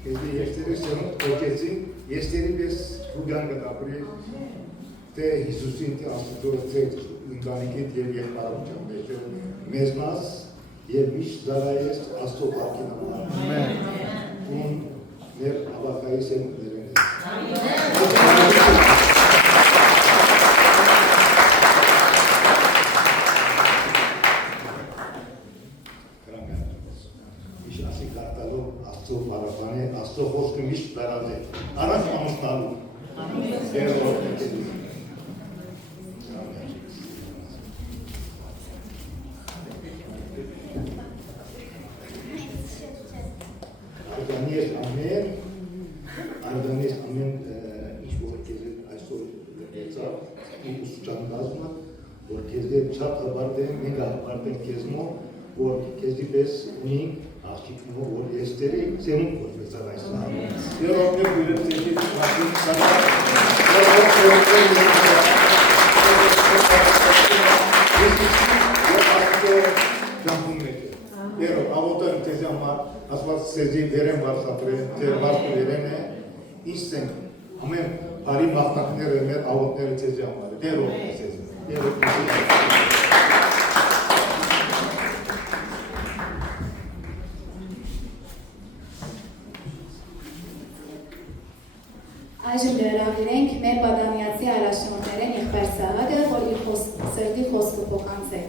Кезде եստերի սերունդ կոկեցին, եստերի պես հուգան գտապրի թե Հիսուսին թե աստուծորը թե ընտանիքիտ և եղբարության մեջ մեզնաս և միշտ զարայես աստո պարքի նման ուն մեր ավակայի սերունդերեն Աստծո խոսքը միշտ բերած է, առանց ամուսնալու, Ардանես ամեն ինչ-որ կեզ է այսօր լգեցավ, ու ուսուչան գազմը, որ կեզ է չապ հաբարդ է, մենք հաբարդ են կեզմո, որ կեզի պես ունինք աղջիկնով, որ եստերի սերունդ կոչվեցավ այս լավ։ Երով մեր գույրը ծեքի վաշին սարավ, երով աղոտը տեզի ամար, ասված սեզի վերեն վարսապրեն, տեր վարսը վերեն է, ինչ սենք ամեն բարի մաղթակները մեր աղոտները տեզի ամար է, երով է սեզի, Այժմ լրավիրենք մեր բադանյացի առաջնորդներեն եղբայր Սաղաթը, որ իր սրտի խոսքը փոխանցե։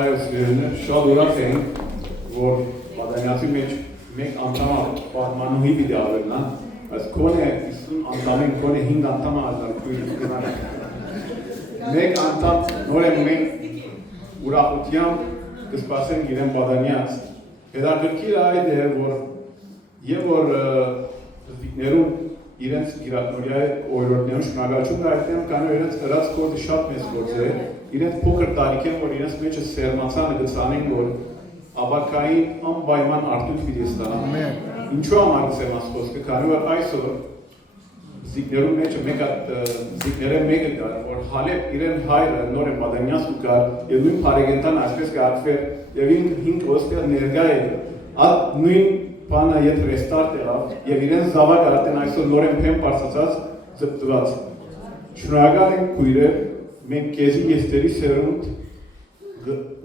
Այս շատ ուրախ ենք, որ բադանյացի մեջ մեկ անդամը պատմանուհի պիտի ավելնա, այս կոնե 50 անդամեն, կոնե 5 անդամը ազարկույն կնանք։ Մեկ անդամ նոր եմ մենք ուրախությամբ կսպասենք իրեն բադանյաց։ Հետաքրքիր այդ է, որ Եվ որ զվիկներում իրենց գիրակնորյայի օրորդներում շնագաչում գայտնեմ, կանո իրենց ըրած կորդը շատ մեծ գործ է, իրենց փոքր տարիք են, որ իրենց մեջը սերմացանը գծանեն, որ ավակային անպայման արդյունք պիտի ստանան։ Ինչու համար սերմաց խոսքը, կանո որ այսօր զիկներում մեջը զիկները մեկը կար, որ Հալեբ իրեն հայրը նոր է Մադանյաց ու կար, և նույն Փարեգենտան այսպես կարգվեր, և ինք ոստեղ ներգա է, նույն Պանը ետ ռեստարտ եղավ և իրեն զավակ արդեն այսօր նոր եմ պեմ պարսացած զպտված։ Շնորհակալ ենք քույրեր, մենք կեզի եստերի սերունդ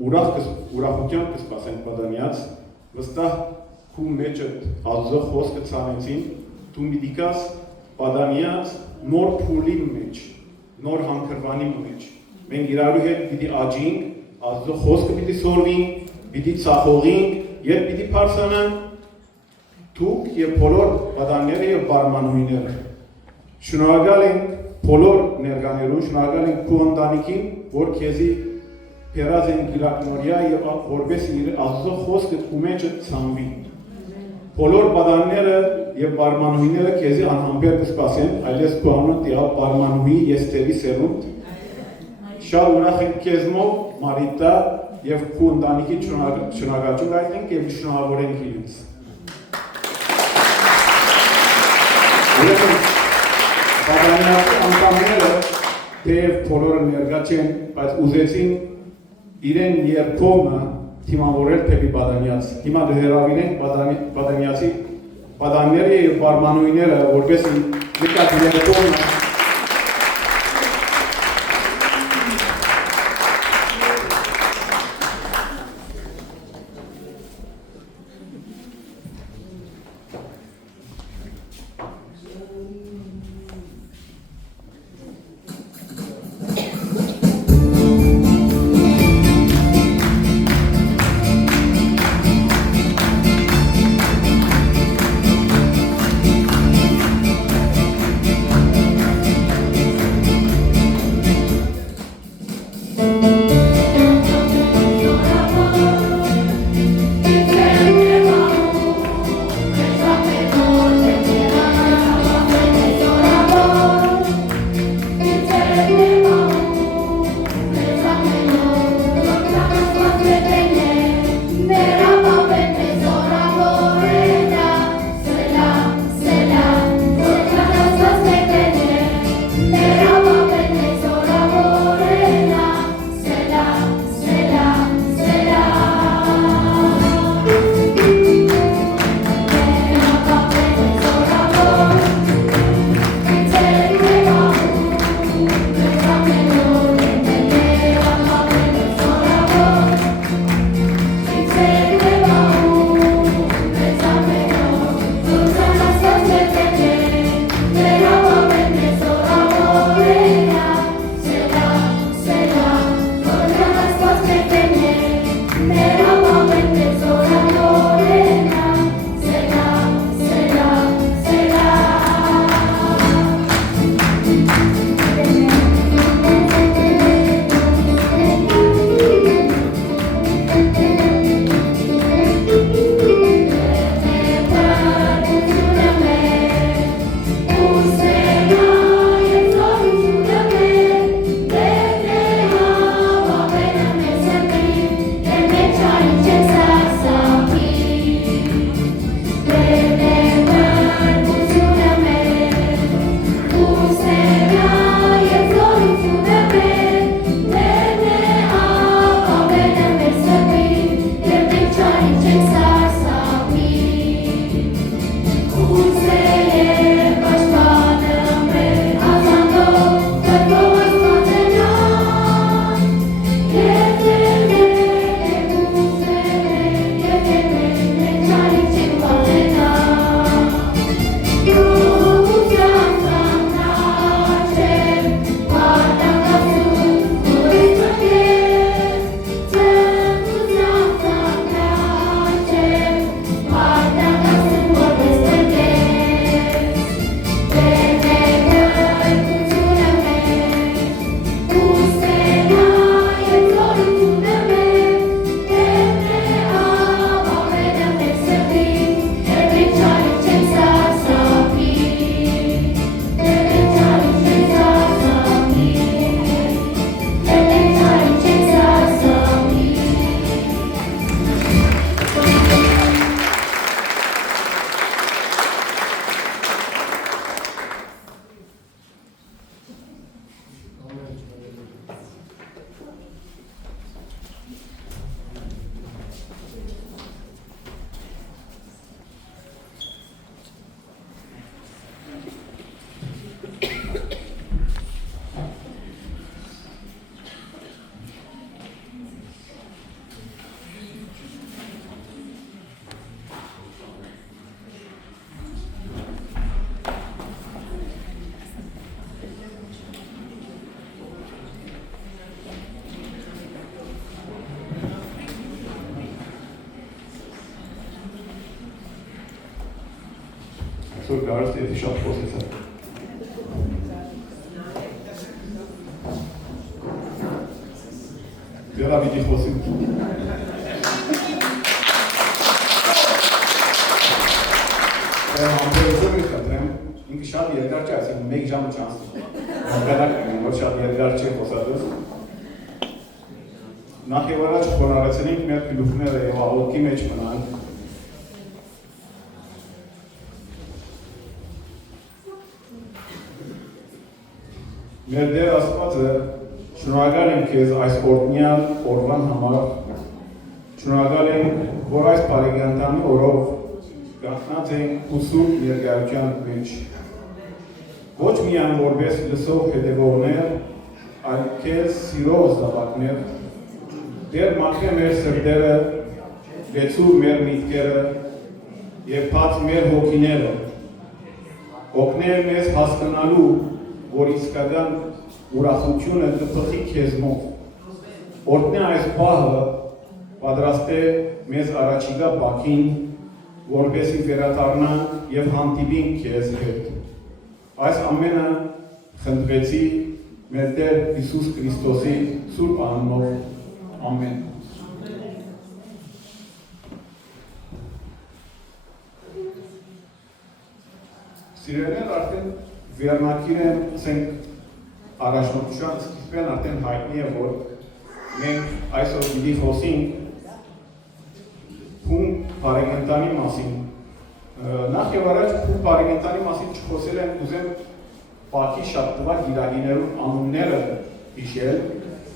ուրախությամբ կսպասենք բադանյաց, վստահ քու մեջը Աստծո խոսքը ցանեցին, դու մի դիկաս բադանյաց նոր փուլի մեջ, նոր հանքրվանի մեջ։ Մենք իրարու հետ պիտի աճինք, Աստծո խոսքը պիտի սորվինք, պիտի ծախողինք և պիտի պարսանանք Դուք և բոլոր բադանները և բարմանուհիները շնորհակալ ենք բոլոր ներկաներուն, շնորհակալ ենք քու ընտանիքին, որ քեզի բերած են գիրակնորյա և որպեսզի իր Աստծո խոսքը քու մեջը ցանվի։ Բոլոր բադանները և բարմանուհիները քեզի անհամբեր կսպասեն, այլևս քու անունը տիալ բարմանուհի Եստերի սերունդ։ Շատ ուրախ ենք քեզմով, Մարիտա և քու ընտանիքի շնորհակալություն հայտնենք և շնորհավորենք իրենց։ Բադանյացի անդամները թեև բոլորը ներկա չեն, բայց ուզեցին իրեն երբոմը թիմավորել թեպի բադանյաց։ Հիմա հրավիրենք բադանյացի բադանները և բարմանուհիները, որպեսզի նկատ երբոմը այսօր գարս էսի շատ խոսեցա։ Դերա պիտի խոսիմ։ Համբերություն մի խնդրեմ, ինքը շատ երկար չէ, այսինքն 1 ժամ չանցնի։ Հանգանակ եմ, որ շատ երկար չէ խոսածս։ Նախ եւ առաջ խոնարհեցնենք մեր գլուխները եւ աղոթքի մեջ մնանք։ Մեր Տեր Աստվածը, շնորհակալ եմ քեզ այս օրհնյալ օրվան համար։ Շնորհակալ եմ, որ այս բարեկամտանի օրով գտնած ենք ուսում ներկայության մեջ։ Ոչ միայն որպես լսող հետևողներ, այլ քեզ սիրող զավակներ, Դեր մաքրե մեր սրտերը, լեցու մեր միտքերը եւ բաց մեր հոգիները, օգնել մեզ հասկանալու, որ իսկական ուրախությունը կփոխի քեզնով, օրհնե այս պահը, պատրաստե մեզ առաջիկա բակին, որպեսզի վերադառնանք եւ հանդիպենք քեզ հետ։ Այս ամենը խնդրեցի մեր Տեր Հիսուս Քրիստոսի սուրբ անունով։ Ամեն։ Սիրելիներ, արդեն վերնակիր եմ, ասենք առաջնորդության սկիզբեն արդեն հայտնի է, որ մենք այսօր պիտի խոսենք փում բարեկենդանի մասին։ Նախ եւ առաջ փում բարեկենդանի մասին չխոսել եմ, ուզեմ Պակի շատ տվա գիրագիներում անունները հիշել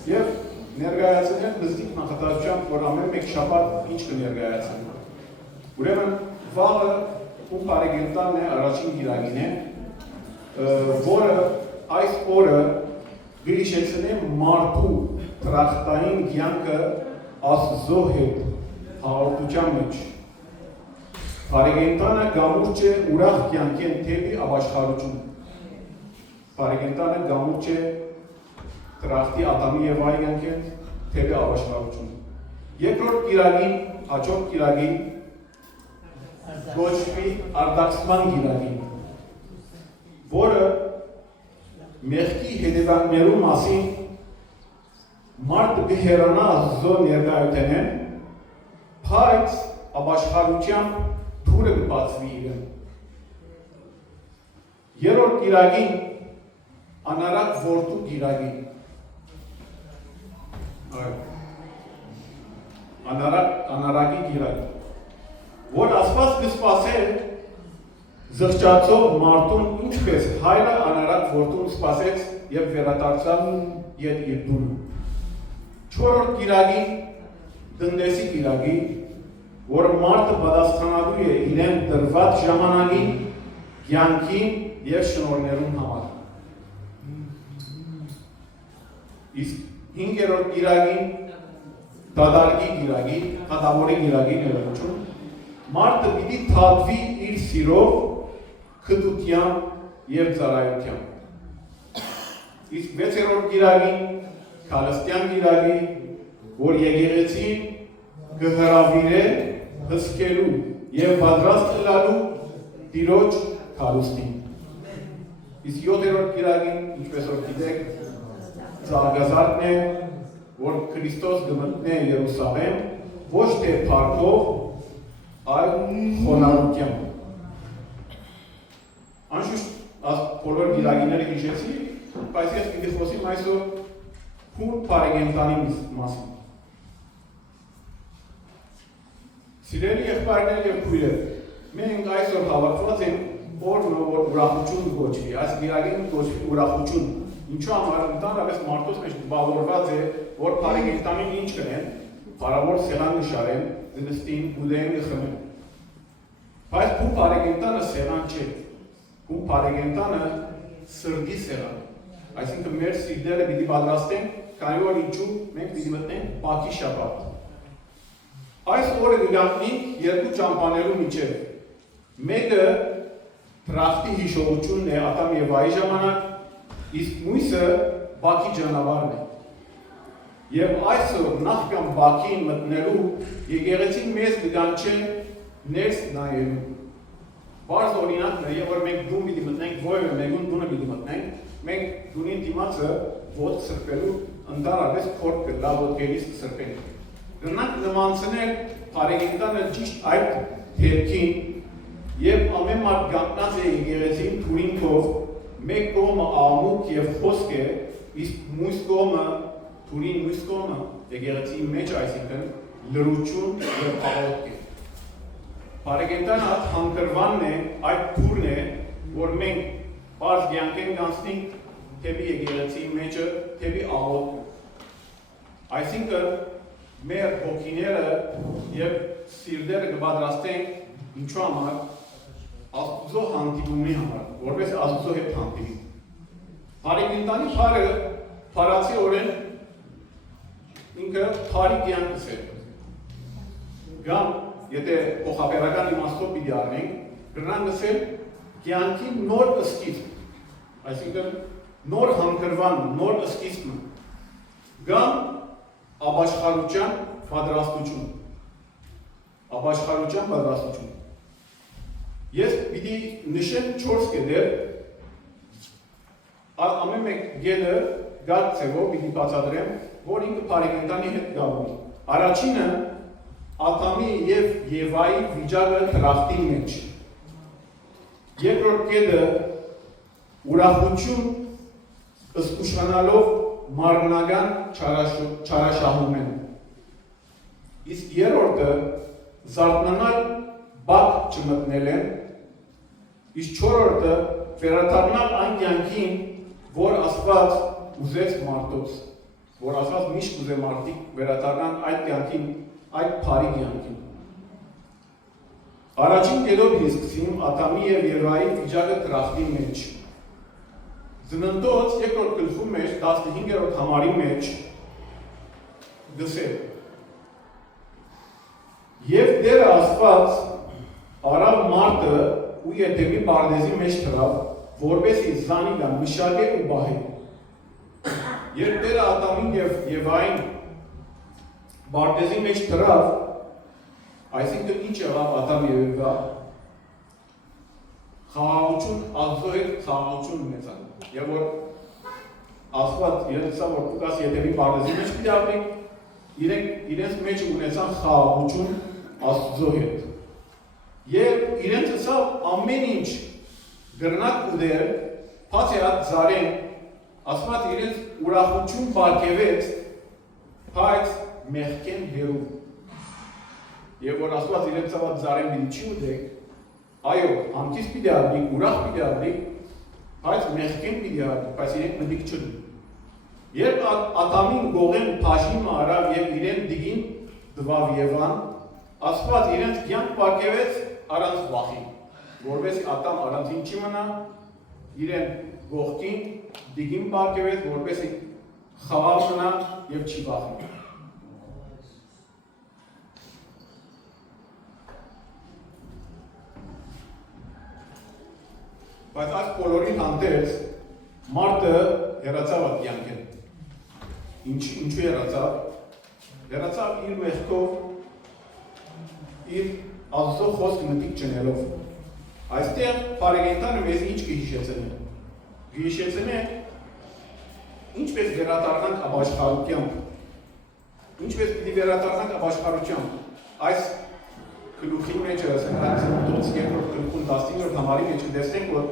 եւ ներկայացնել նզդիկ նախատասությամբ, որ ամեն մեկ շաբաթ ինչ կներկայացնենք։ Ուրեմն վաղը փում բարեկենդանն է առաջին գիրագին է, որը այս օրը գրիշեցնե մարդու տրախտային կյանքը Աստծո հետ հաղորդության մեջ։ Բարեկենդանը գամուրջ է ուրախ կյանքեն թեպի ապաշխարություն։ Բարեկենդանը գամուրջ է տրախտի Ադամի եւ Եվայի կյանքեն թեպի ապաշխարություն։ Երկրորդ գիրագին, հաջորդ գիրագին գոչվի արտաքսման գիրագին, որը մեղքի հետևանքներու մասին մարդը կհեռանա Աստծո ներկայութենեն, բայց ապաշխարությամբ թուրը կբացվի իրեն։ Երրորդ գիրագին անարակ որդու գիրագին։ Անարակի գիրագին, որ Աստված կսպասել զղջացող մարդուն ինչպես հայրը անարակ որդուն սպասեց եւ վերադարձավ եւ իր դուրը։ Չորրորդ գիրագին տնտեսի գիրագի, որ մարդը պատասխանատու է իրեն տրված ժամանակին, կյանքին եւ շնորհներուն համար։ Իսկ հինգերորդ գիրագին դադարքի գիրագի, հատավորի գիրագի ներողություն, մարդը պիտի թափվի իր սիրով, քտությամբ եւ ծառայությամբ։ Իսկ վեցերորդ գիրագին, քալստյան գիրագի, որ եկեղեցին կհրավիրե հսկելու եւ պատրաստ լալու Տիրոջ քալուստին։ Իսկ 7-րդ գիրագին, ինչպես որ գիտեք, ծաղկազարդն է, որ Քրիստոս կմտնե Երուսաղեմ, ոչ թե փառքով, այլ խոնարհությամբ։ Անշուշտ բոլոր գիրագիները հիշեցի, բայց ես պիտի խոսիմ այսօր փում բարեկենդանի մասին։ Սիրելի եղբայրներ եւ քույրեր, մենք այսօր հավաքված ենք օրն որ ուրախություն գոչվի, այս գիրագին գոչվի ուրախություն։ Ինչու համար ընդհանրապես մարդոց մեջ բավարարված է, որ բարեկենդանին ինչ կնեն, բարավոր սեղան նշարեն, նստին, ուդեն, խմեն։ Բայց փում բարեկենդանը սեղան չէ, փում բարեկենդանը սրդի սեղան։ Այսինքն մեր սիրտերը պիտի պատրաստենք, քանի որ ինչու մենք պիտի մտնենք Պակի շաբաթ։ Այս օրը կգանքնենք երկու ճամփաներու միջև։ Մեկը տրախտի հիշողությունն է Ադամ եւ Եվայի ժամանակ, իսկ մյուսը Բաքի ճանապարհն է։ Եվ այսօր նախքան Բաքին մտնելու եկեղեցին մեզ կգանչեն ներս նայելու։ Բարձ օրինակն է, եւ որ մենք դու պիտի մտնենք, որևէ մեկուն դունը պիտի մտնենք, մենք դունին դիմացը ոտք սրբելու ընդհանրապես փորձ կլա ոտքերից սրբենք։ Գնանք նմանցնել Փարեգենտանը ճիշտ այդ դեպքին եւ ամեն մարդ գանտնած է եկեղեցին թուրինքով մեկ կողմը աղմուկ եւ խոսք է, իսկ մյուս կողմը թուրին մյուս կողմը եկեղեցի մեջ, այսինքն լրություն եւ աղոթք է։ Փարեգենտանը հանգրվանն է, այդ թուրն է, որ մենք բարձ կյանքեն կանցնենք թեպի եկեղեցի մեջը, թեպի աղոթքը։ Այսինքն մեր հոգիները եւ սիրտերը կպատրաստենք ինչու համար Աստծո հանդիպումի համար, որպես Աստծո հետ հանդիպի։ Փարեգենտանի փարը փարացի օրեն ինքը փարի կյանքս է։ Գամ եթե փոխաբերական իմաստով պիտի առնենք, կրնան գսել կյանքի նոր սկիզբ, այսինքն նոր հանգրվան, նոր սկիզբը, գամ ապաշխարության պատրաստություն, Ես պիտի նշեմ 4 կետեր, ամեն մեկ գետը գատ ձևով պիտի բացատրեմ, որ ինքը Փարեգենտանի հետ գալու է։ Առաջինը Ադամի եւ Եվայի վիճակը դրախտի մեջ։ Երկրորդ կետը ուրախություն զսկուշանալով մարմնական չարաշահում են։ Իսկ երրորդը զարթնանալ բակ չմտնել են, իսկ չորրորդը վերադառնալ այն կյանքին, որ Աստված ուզեց մարդոց, որ Աստված միշտ ուզե մարդիկ վերադառնան այդ կյանքին, այդ փարի կյանքին։ Առաջին կետով սկսեմ Ադամի եւ Եվայի վիճակը դրախտի մեջ։ Ծննդոց երկրորդ գլխում մեջ 15-րդ համարի մեջ գսել. Եվ Տերը Աստված արավ մարդը ու Եդեմի պարդեզի մեջ թռավ, որպեսզի զանի դա մշակե ու բահե։ Երբ Տերը Ադամին եւ Եվային պարդեզի մեջ թռավ, այսինքն ինչ եղավ Ադամ եւ Եվա, խաղաղություն Աստծո հետ խաղաղություն ունեցան։ Եվ որ Աստված երեցա որ դուք Եդեմի պարդեզի մեջ պիտի ապրեք, իրենց մեջ ունեցան խաղաղություն Աստծո հետ։ Եվ իրենց ասավ ամեն ինչ գրնակ ուդեր, բացի այդ զարեն, Աստված իրենց ուրախություն բարգեւեց, բայց մեղքեն հերու։ Եվ որ Աստված իրենց ասավ զարեն պիտի չի ուդեք, այո, համքից պիտի ապրեք, ուրախ պիտի ապրեք, բայց մեղքեն պիտի ապրեք, բայց իրենք մտիկ չդու։ Երբ Ադամին գողեն բաժին արավ եւ իրեն դիգին դվավ Եվան, Աստված իրենց կյանք բարգեւեց առանց վախի, որովհետեւ Ադամ առանցին չի մնա, իրեն գողքին դիգին բարգեւեց, որովհետեւ խաղաղ մնա եւ չի վախի։ Բայց այս բոլորի հանդերձ մարդը հեռացավ այդ կյանքեն։ Ինչու հեռացավ? Հեռացավ իր մեղքով, իր Աստծո խոսքը մտիկ չնելով։ Այստեղ Փարեգենտանը մեզ ինչ կհիշեցնի։ Կհիշեցնի ինչպես վերադառնանք ապաշխարությամբ։ Ինչպես պիտի վերադառնանք ապաշխարությամբ։ Այս գլուխի մեջ ասենք երկրորդ գլխում 15-րդ համարի մեջ տեսնենք որ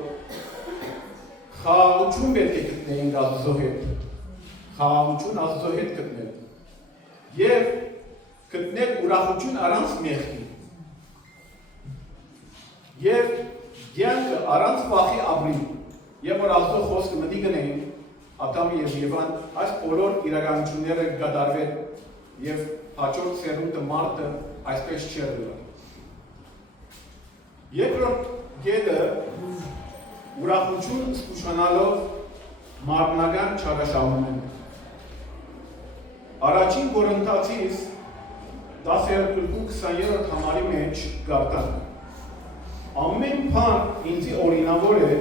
խաղաղություն պետք է գտնենք Աստծո հետ։ Խաղաղություն Աստծո հետ գտնել։ Եվ գտնել ուրախություն առանց մեղքի։ Եվ կյանքը առանց վախի ապրի։ Եվ որ Աստծո խոսքը մտի գնային, Ադամի եւ Եվան այս բոլոր իրականությունները կդարվեն եւ հաջորդ սերունդը մարդը այսպես չէր լինի։ Երկրորդ կետը ուրախություն զսկուշանալով մարմնական չարաշահում են։ Առաջին Կորինթացիս 10-րդ համարի մեջ գարտանք։ Ամեն բան ինձի օրինավոր է,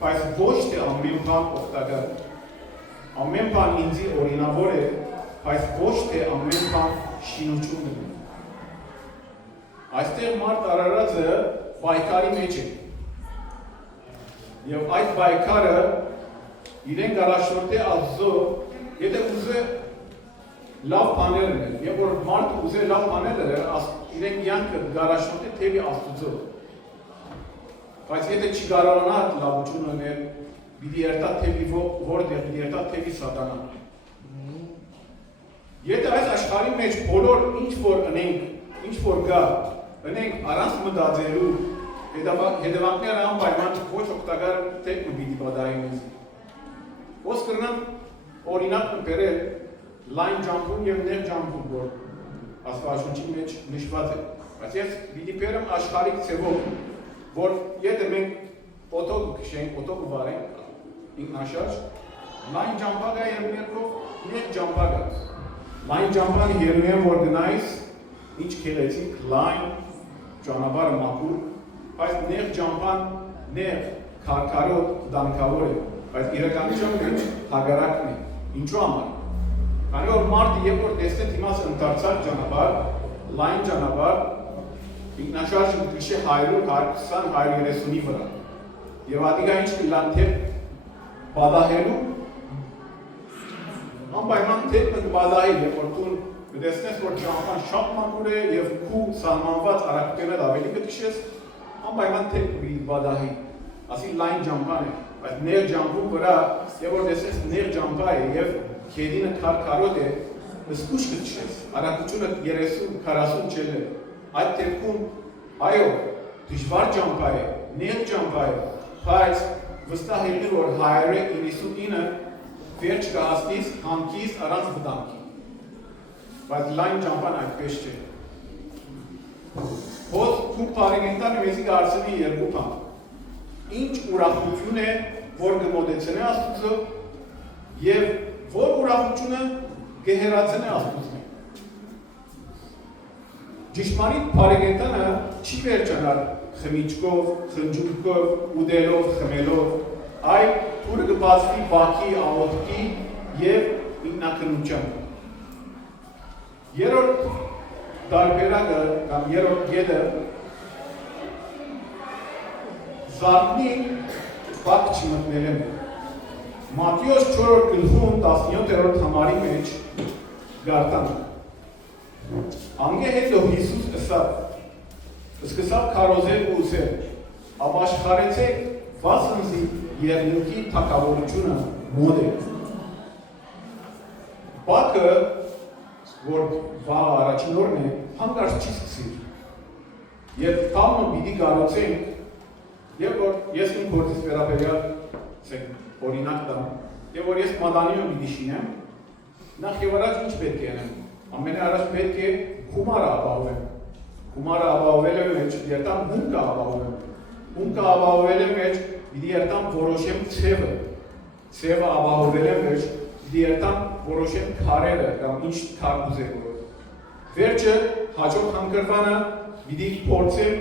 բայց ոչ թե ամեն բան օգտակար։ Ամեն բան ինձի օրինավոր է, բայց ոչ թե ամեն բան շինություն է։ Այստեղ մարդ արարածը պայքարի մեջ են։ Եվ այդ պայքարը իրենք առաջնորդի Աստծո, եթե ուզե լավ բաներ ուներ, եւ որ մարդը ուզե լավ բաներ ուներ, իրենք յանքը առաջնորդի թեւի Աստծո։ Բայց եթե չկարողանա լավություն ունել, պիտի երթա թեւի որտեղ պիտի երթա թեւի սատանա։ Եթե այս աշխարհի մեջ բոլոր ինչ որ ունենք, ինչ որ կա, ունենք առանց մտածելու, հետևանքները անպայման ոչ օգտակար տեխ պիտի բադայի մեզ։ Ոնց կրնամ օրինակ բերել լայն ջամփուն եւ նեղ ջամփուն, որ աստվածաշնչի մեջ նշված է։ Բայց ես պիտի բերեմ աշխարհիկ ցևով, որ եթե մենք օտո քշենք, օտո կվարենք, ինքնաշարժ, լայն ջամփակը եւ նեղ ջամփակը։ Լայն ջամփան երևի է որ գնայս, ինչ քեղեցիկ, լայն ճանապարհը մաքուր, բայց նեղ ջամփան նեղ քարքարոտ դանկավոր է, բայց իրականության մեջ հագարակն է։ Ինչու համար։ Քանի որ մարդը երբ որ տեսնե դիմաց ընդարձակ ճանապարհ, լայն ճանապարհ, ինքնաշարժը դիշե 100, 120, 130-ի վրա։ Եվ ադիգա ինչ կլան թե բադահելու անպայման թեփը կբադահի, երբ որ դու կտեսնես որ ճանապարհը շատ մաքուր է եւ քու սահմանված արագությունները ավելի կտիշես, անպայման թեփը կբադահի։ Ասի լայն ճանապարհ է, բայց նեղ ճանապարհի վրա երբ որ տեսնես նեղ ճանապարհ է եւ քեդինը քարքարոտ է, զգուշ կտիշես, արագությունը 30-40 չելը։ Այդ դեպքում այո, դժվար ճանապարհ է, նեղ ճանապարհ է, բայց վստահ եղի որ 199 վերջ կհասնից հանքից առանց վտանգի, բայց լայն ճամփան այդպես չէ։ Հոտ թուք պարեգենտանը մեզի կարծնի երկու բան, ինչ ուրախություն է, որ կմոտեցնե Աստուծո և որ ուրախությունը կհեռացնե Աստուծո։ Ճիշտարիտ պարեգենտանը չի վերջանալ խմիչքով, խնջույքով, ուդելով, խմելով, այլ թուրը կբացվի բաքի, աղոթքի և ինքնակնության։ Երորդ տարբերակը կամ երորդ գետը զարտնի բակ չմտնել եմ։ Մատթեոս 4-րդ գլխում 17-րդ համարի մեջ գարտան։ Անգե հետո Հիսուս սկսավ քարոզել ու ուսել, ապաշխարեցեք վասնզի երկնքի թագավորությունը մոտ է։ Բակը, որ վաղ առաջին օրն է, հանկարծ չի սկսիր։ Երբ տամը պիտի կարոցենք, երբ որ ես իմ գործից վերաբերյալ օրինակ տամ, եւ որ ես մատանիում պիտի շինեմ, նախ եւ առաջ ինչ պետք է անեմ։ Ամենաառաջ պետք է խումարը ապահովեմ։ Խումարը ապահովելու մեջ երտամ հումքը ապահովեմ։ Հումքը ապահովելու մեջ պիտի երտամ որոշեմ ցևը։ Ցևը ապահովելու մեջ պիտի երտամ որոշեմ քարերը կամ ինչ քար ուզեմ։ Վերջը հաջորդ հանգրվանը պիտի փորձեմ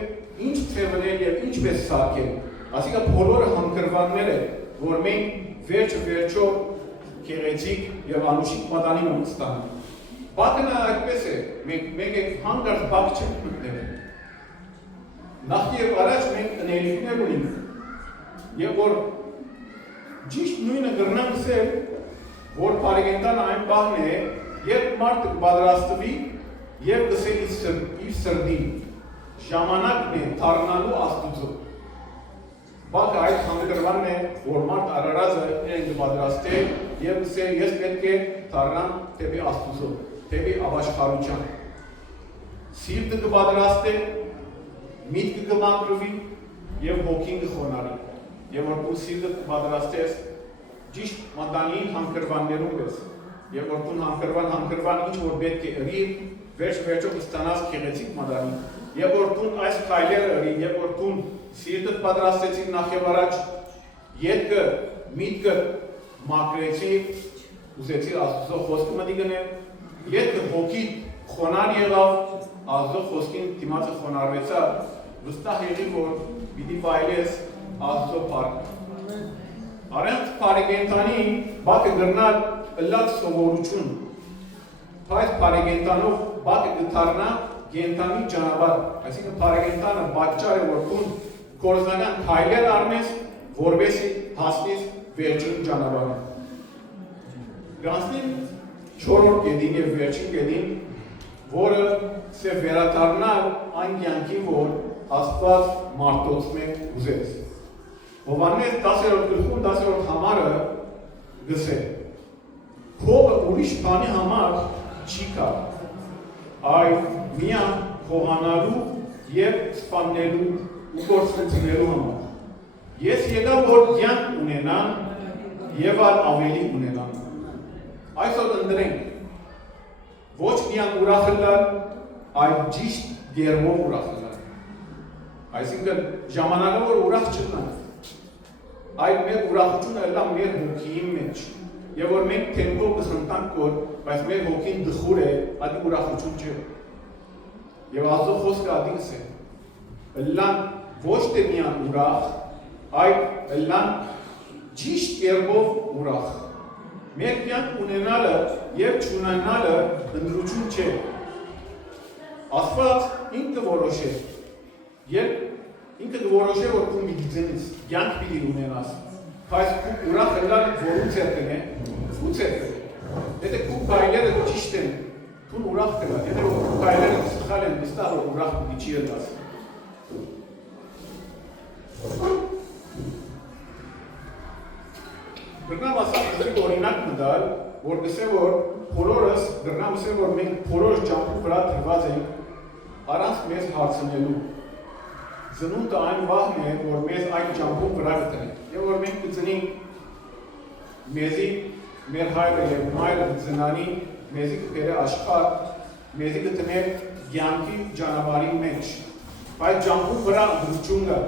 ինչ ցևնել եւ ինչպես սարքել։ Այսինքն բոլորը հանգրվանները, որ մենք վերջո գեղեցիկ եւ անուշիկ մատանի ենք ստանում։ Բակն այդպես է, մենք հանգարց բակ չենք մտնել։ Նախ եւ առաջ մենք ընելիքներ ունենք, եւ որ ճիշտ նույնը կրնանք ասել, որ պարեգենտան այն բանն է, երբ մարդը կպատրաստվի եւ կսել իր սրտին, ժամանակն է թարնալու Աստուծո։ Բակը այդ հանգրվանն է, որ մարդ արարածը իրեն կպատրաստե եւ կսել ես պետք է թարնամ թեպի Աստուծո, թեպի ապաշխարության։ Սիրտը կպատրաստե, միտքը կմաքրվի եւ հոգին կխոնարհի։ Եվ որ դու սիրտը կպատրաստես ճիշտ մատանին հանգրվաններում ես։ Եվ որ դու հանգրվան ինչ որ պետք է ըրի, վերջո կստանաս գեղեցիկ մատանի։ Եվ որ դու այս քայլերը ըրի, եւ որ դու սիրտը պատրաստեցի նախ եւ առաջ, ետքը, միտքը մաքրեցի, ուզեցի Աստծո խոսքը մտի գնել, ետքը հոգի խոնար եղավ, Աստծո խոսքին դիմացը խոնարհվեցավ, վստահ եղի որ պիտի վայելես Աստծո փառքը։ Առանց պարեգենտանի բակը գրնալ լավ սովորություն, բայց պարեգենտանով բակը կդառնա գենտանի ճանապարհ, այսինքն բարեկենտանը պատճառ է որ դու կորզնական քայլեր առնես, որովհետեւ հասնես վերջին ճանապարհին։ Գանցնին 4-րդ կետին եւ վերջին կետին, որը se վերադառնալ այն կյանքին, որ Աստված մարդոց ուզեց։ Հովհաննես 10-րդ գլխում 10-րդ համարը գսե։ Փողը ուրիշ բանի համար չի կա։ Այլ միան խոհանալու եւ սպանելու ու գործունեելու համար։ Ես եկա որ կյանք ունենան եւ ավելի ունենան։ Այսօր ընտրենք ոչ միան ուրախելար, այլ ճիշտ դերմով ուրախելար։ Այսինքն ժամանակը որ ուրախ չլինենք, այլ մեր ուրախությունը լա մեր հոգիի մեջ։ Եվ որ մենք թեմպով կխնդանք որ, բայց մեր հոգին դխուր է, ադի ուրախություն չէ։ Եվ Աստծո խոսքը ադինս է։ Լան ոչ թե միան ուրախ, այլ լան ճիշտ կերպով ուրախ։ Մեր կյանք ունենալը եւ չունենալը ընդրություն չէ։ Աստված ինքը որոշե։ Երբ ինքը որոշե որ դու մի դիզենից կյանք պիտի ունենաս, բայց դու ուրախ ելան որից է, ո՞ց է։ Եթե դու բայերը ճիշտ են, դու ուրախ կլա։ Եթե դու բայերը սխալ են, դստա որ ուրախ պիտի չի ելնաս։ Գրնամ ասած օրինակ մտալ, որ գսե որ բոլորս գրնամ ասե որ մենք բոլոր ճամփու վրա դրված ենք առանց մեզ հարցնելու։ Ծնունդը այն վաղն է, որ մեզ այդ ճամփու վրա գտնենք։ Եվ որ մենք կծնենք մեզի մեր հայրը եւ մայրը ծնանի, մեզի կբերե աշխարհ, մեզի կտներ կյանքի ճանապարհի մեջ։ Բայց ճամփու վրա դրություն կա։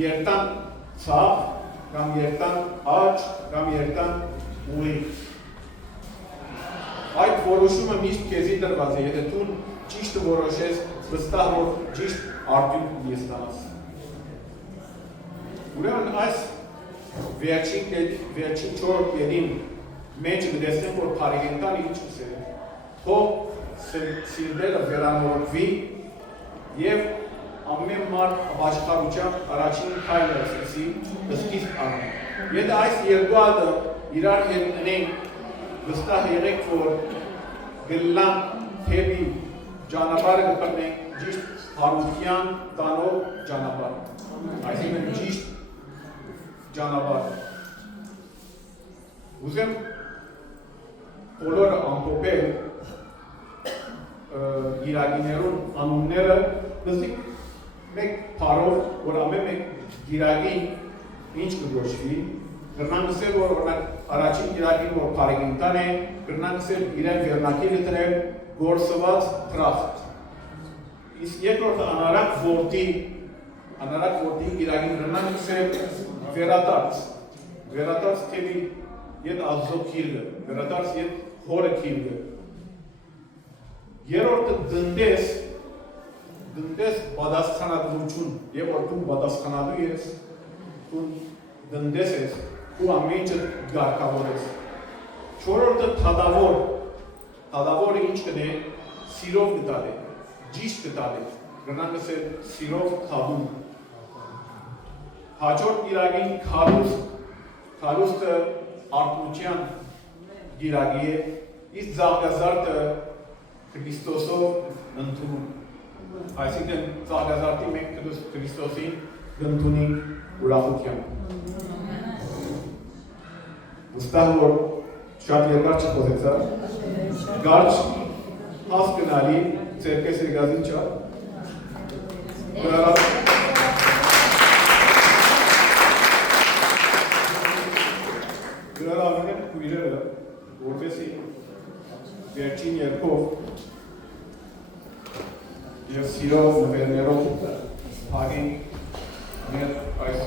Երտան ցավ կամ երտան աճ, կամ երտան ուղի։ Այդ որոշումը միշտ քեզի տրված է, եթե դու ճիշտ որոշես, վստահ որ ճիշտ արդյունք ես տանաս։ Ուրեմն այս վերջին 4 կետին մեջ կտեսնենք, որ բարեկենտան ինչ է, թող սիրտերը վերանորոգվի եւ ամեն մարդ աշխարհության առաջին քայլը ասեցի, սկիզբ առնի։ Եթե այս երկու հատը իրար հետ ունենք, վստահ եղեք, որ գլան թեպի ճանապարհը կպրնենք ճիշտ հարության տանող ճանապարհ։ Այսինքն ճիշտ ճանապարհ։ Ուզեմ բոլորը ամփոփել գիրագիներուն անունները դզիկ մեկ փարով, որ ամեն մեկ գիրագին ինչ կգոչվի, կրնան գսել, որ առաջին գիրագին, որ բարեկենտան է, կրնան գսել իրեն վերնակի գտնել գործված թրախտ։ Իսկ երկրորդը անարակ որդի գիրագին կրնան գսել վերադարձ թեմի ետ Աստծո քիրգը, վերադարձ ետ հորը քիրգը։ Երրորդը դնդես պատասխանատվություն, եւ որ դու պատասխանատու ես, դու դնդես ես, դու ամեն ինչ գարկավորես։ Չորրորդը թադավորը ինչ կնե, սիրով կտալի, ճիշտ կտալի, գնան գսել սիրով թադում։ Հաջորդ գիրագին քարուստը արտնության գիրագի է, իսկ զարգազարտը Քրիստոսով ընդունում։ Այսինքն ծաղկազարտի մենք Քրիստոսին ընդունենք ուրախությամբ։ Վստահ որ շատ երկար չխոսեցա, կարճ հասկանալի ցերկես եկածին չա։ Գրարավեն քույրերը, որպեսի վերջին երկով եւ սիրով նվերներով հագին մեր այս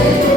Ալելույա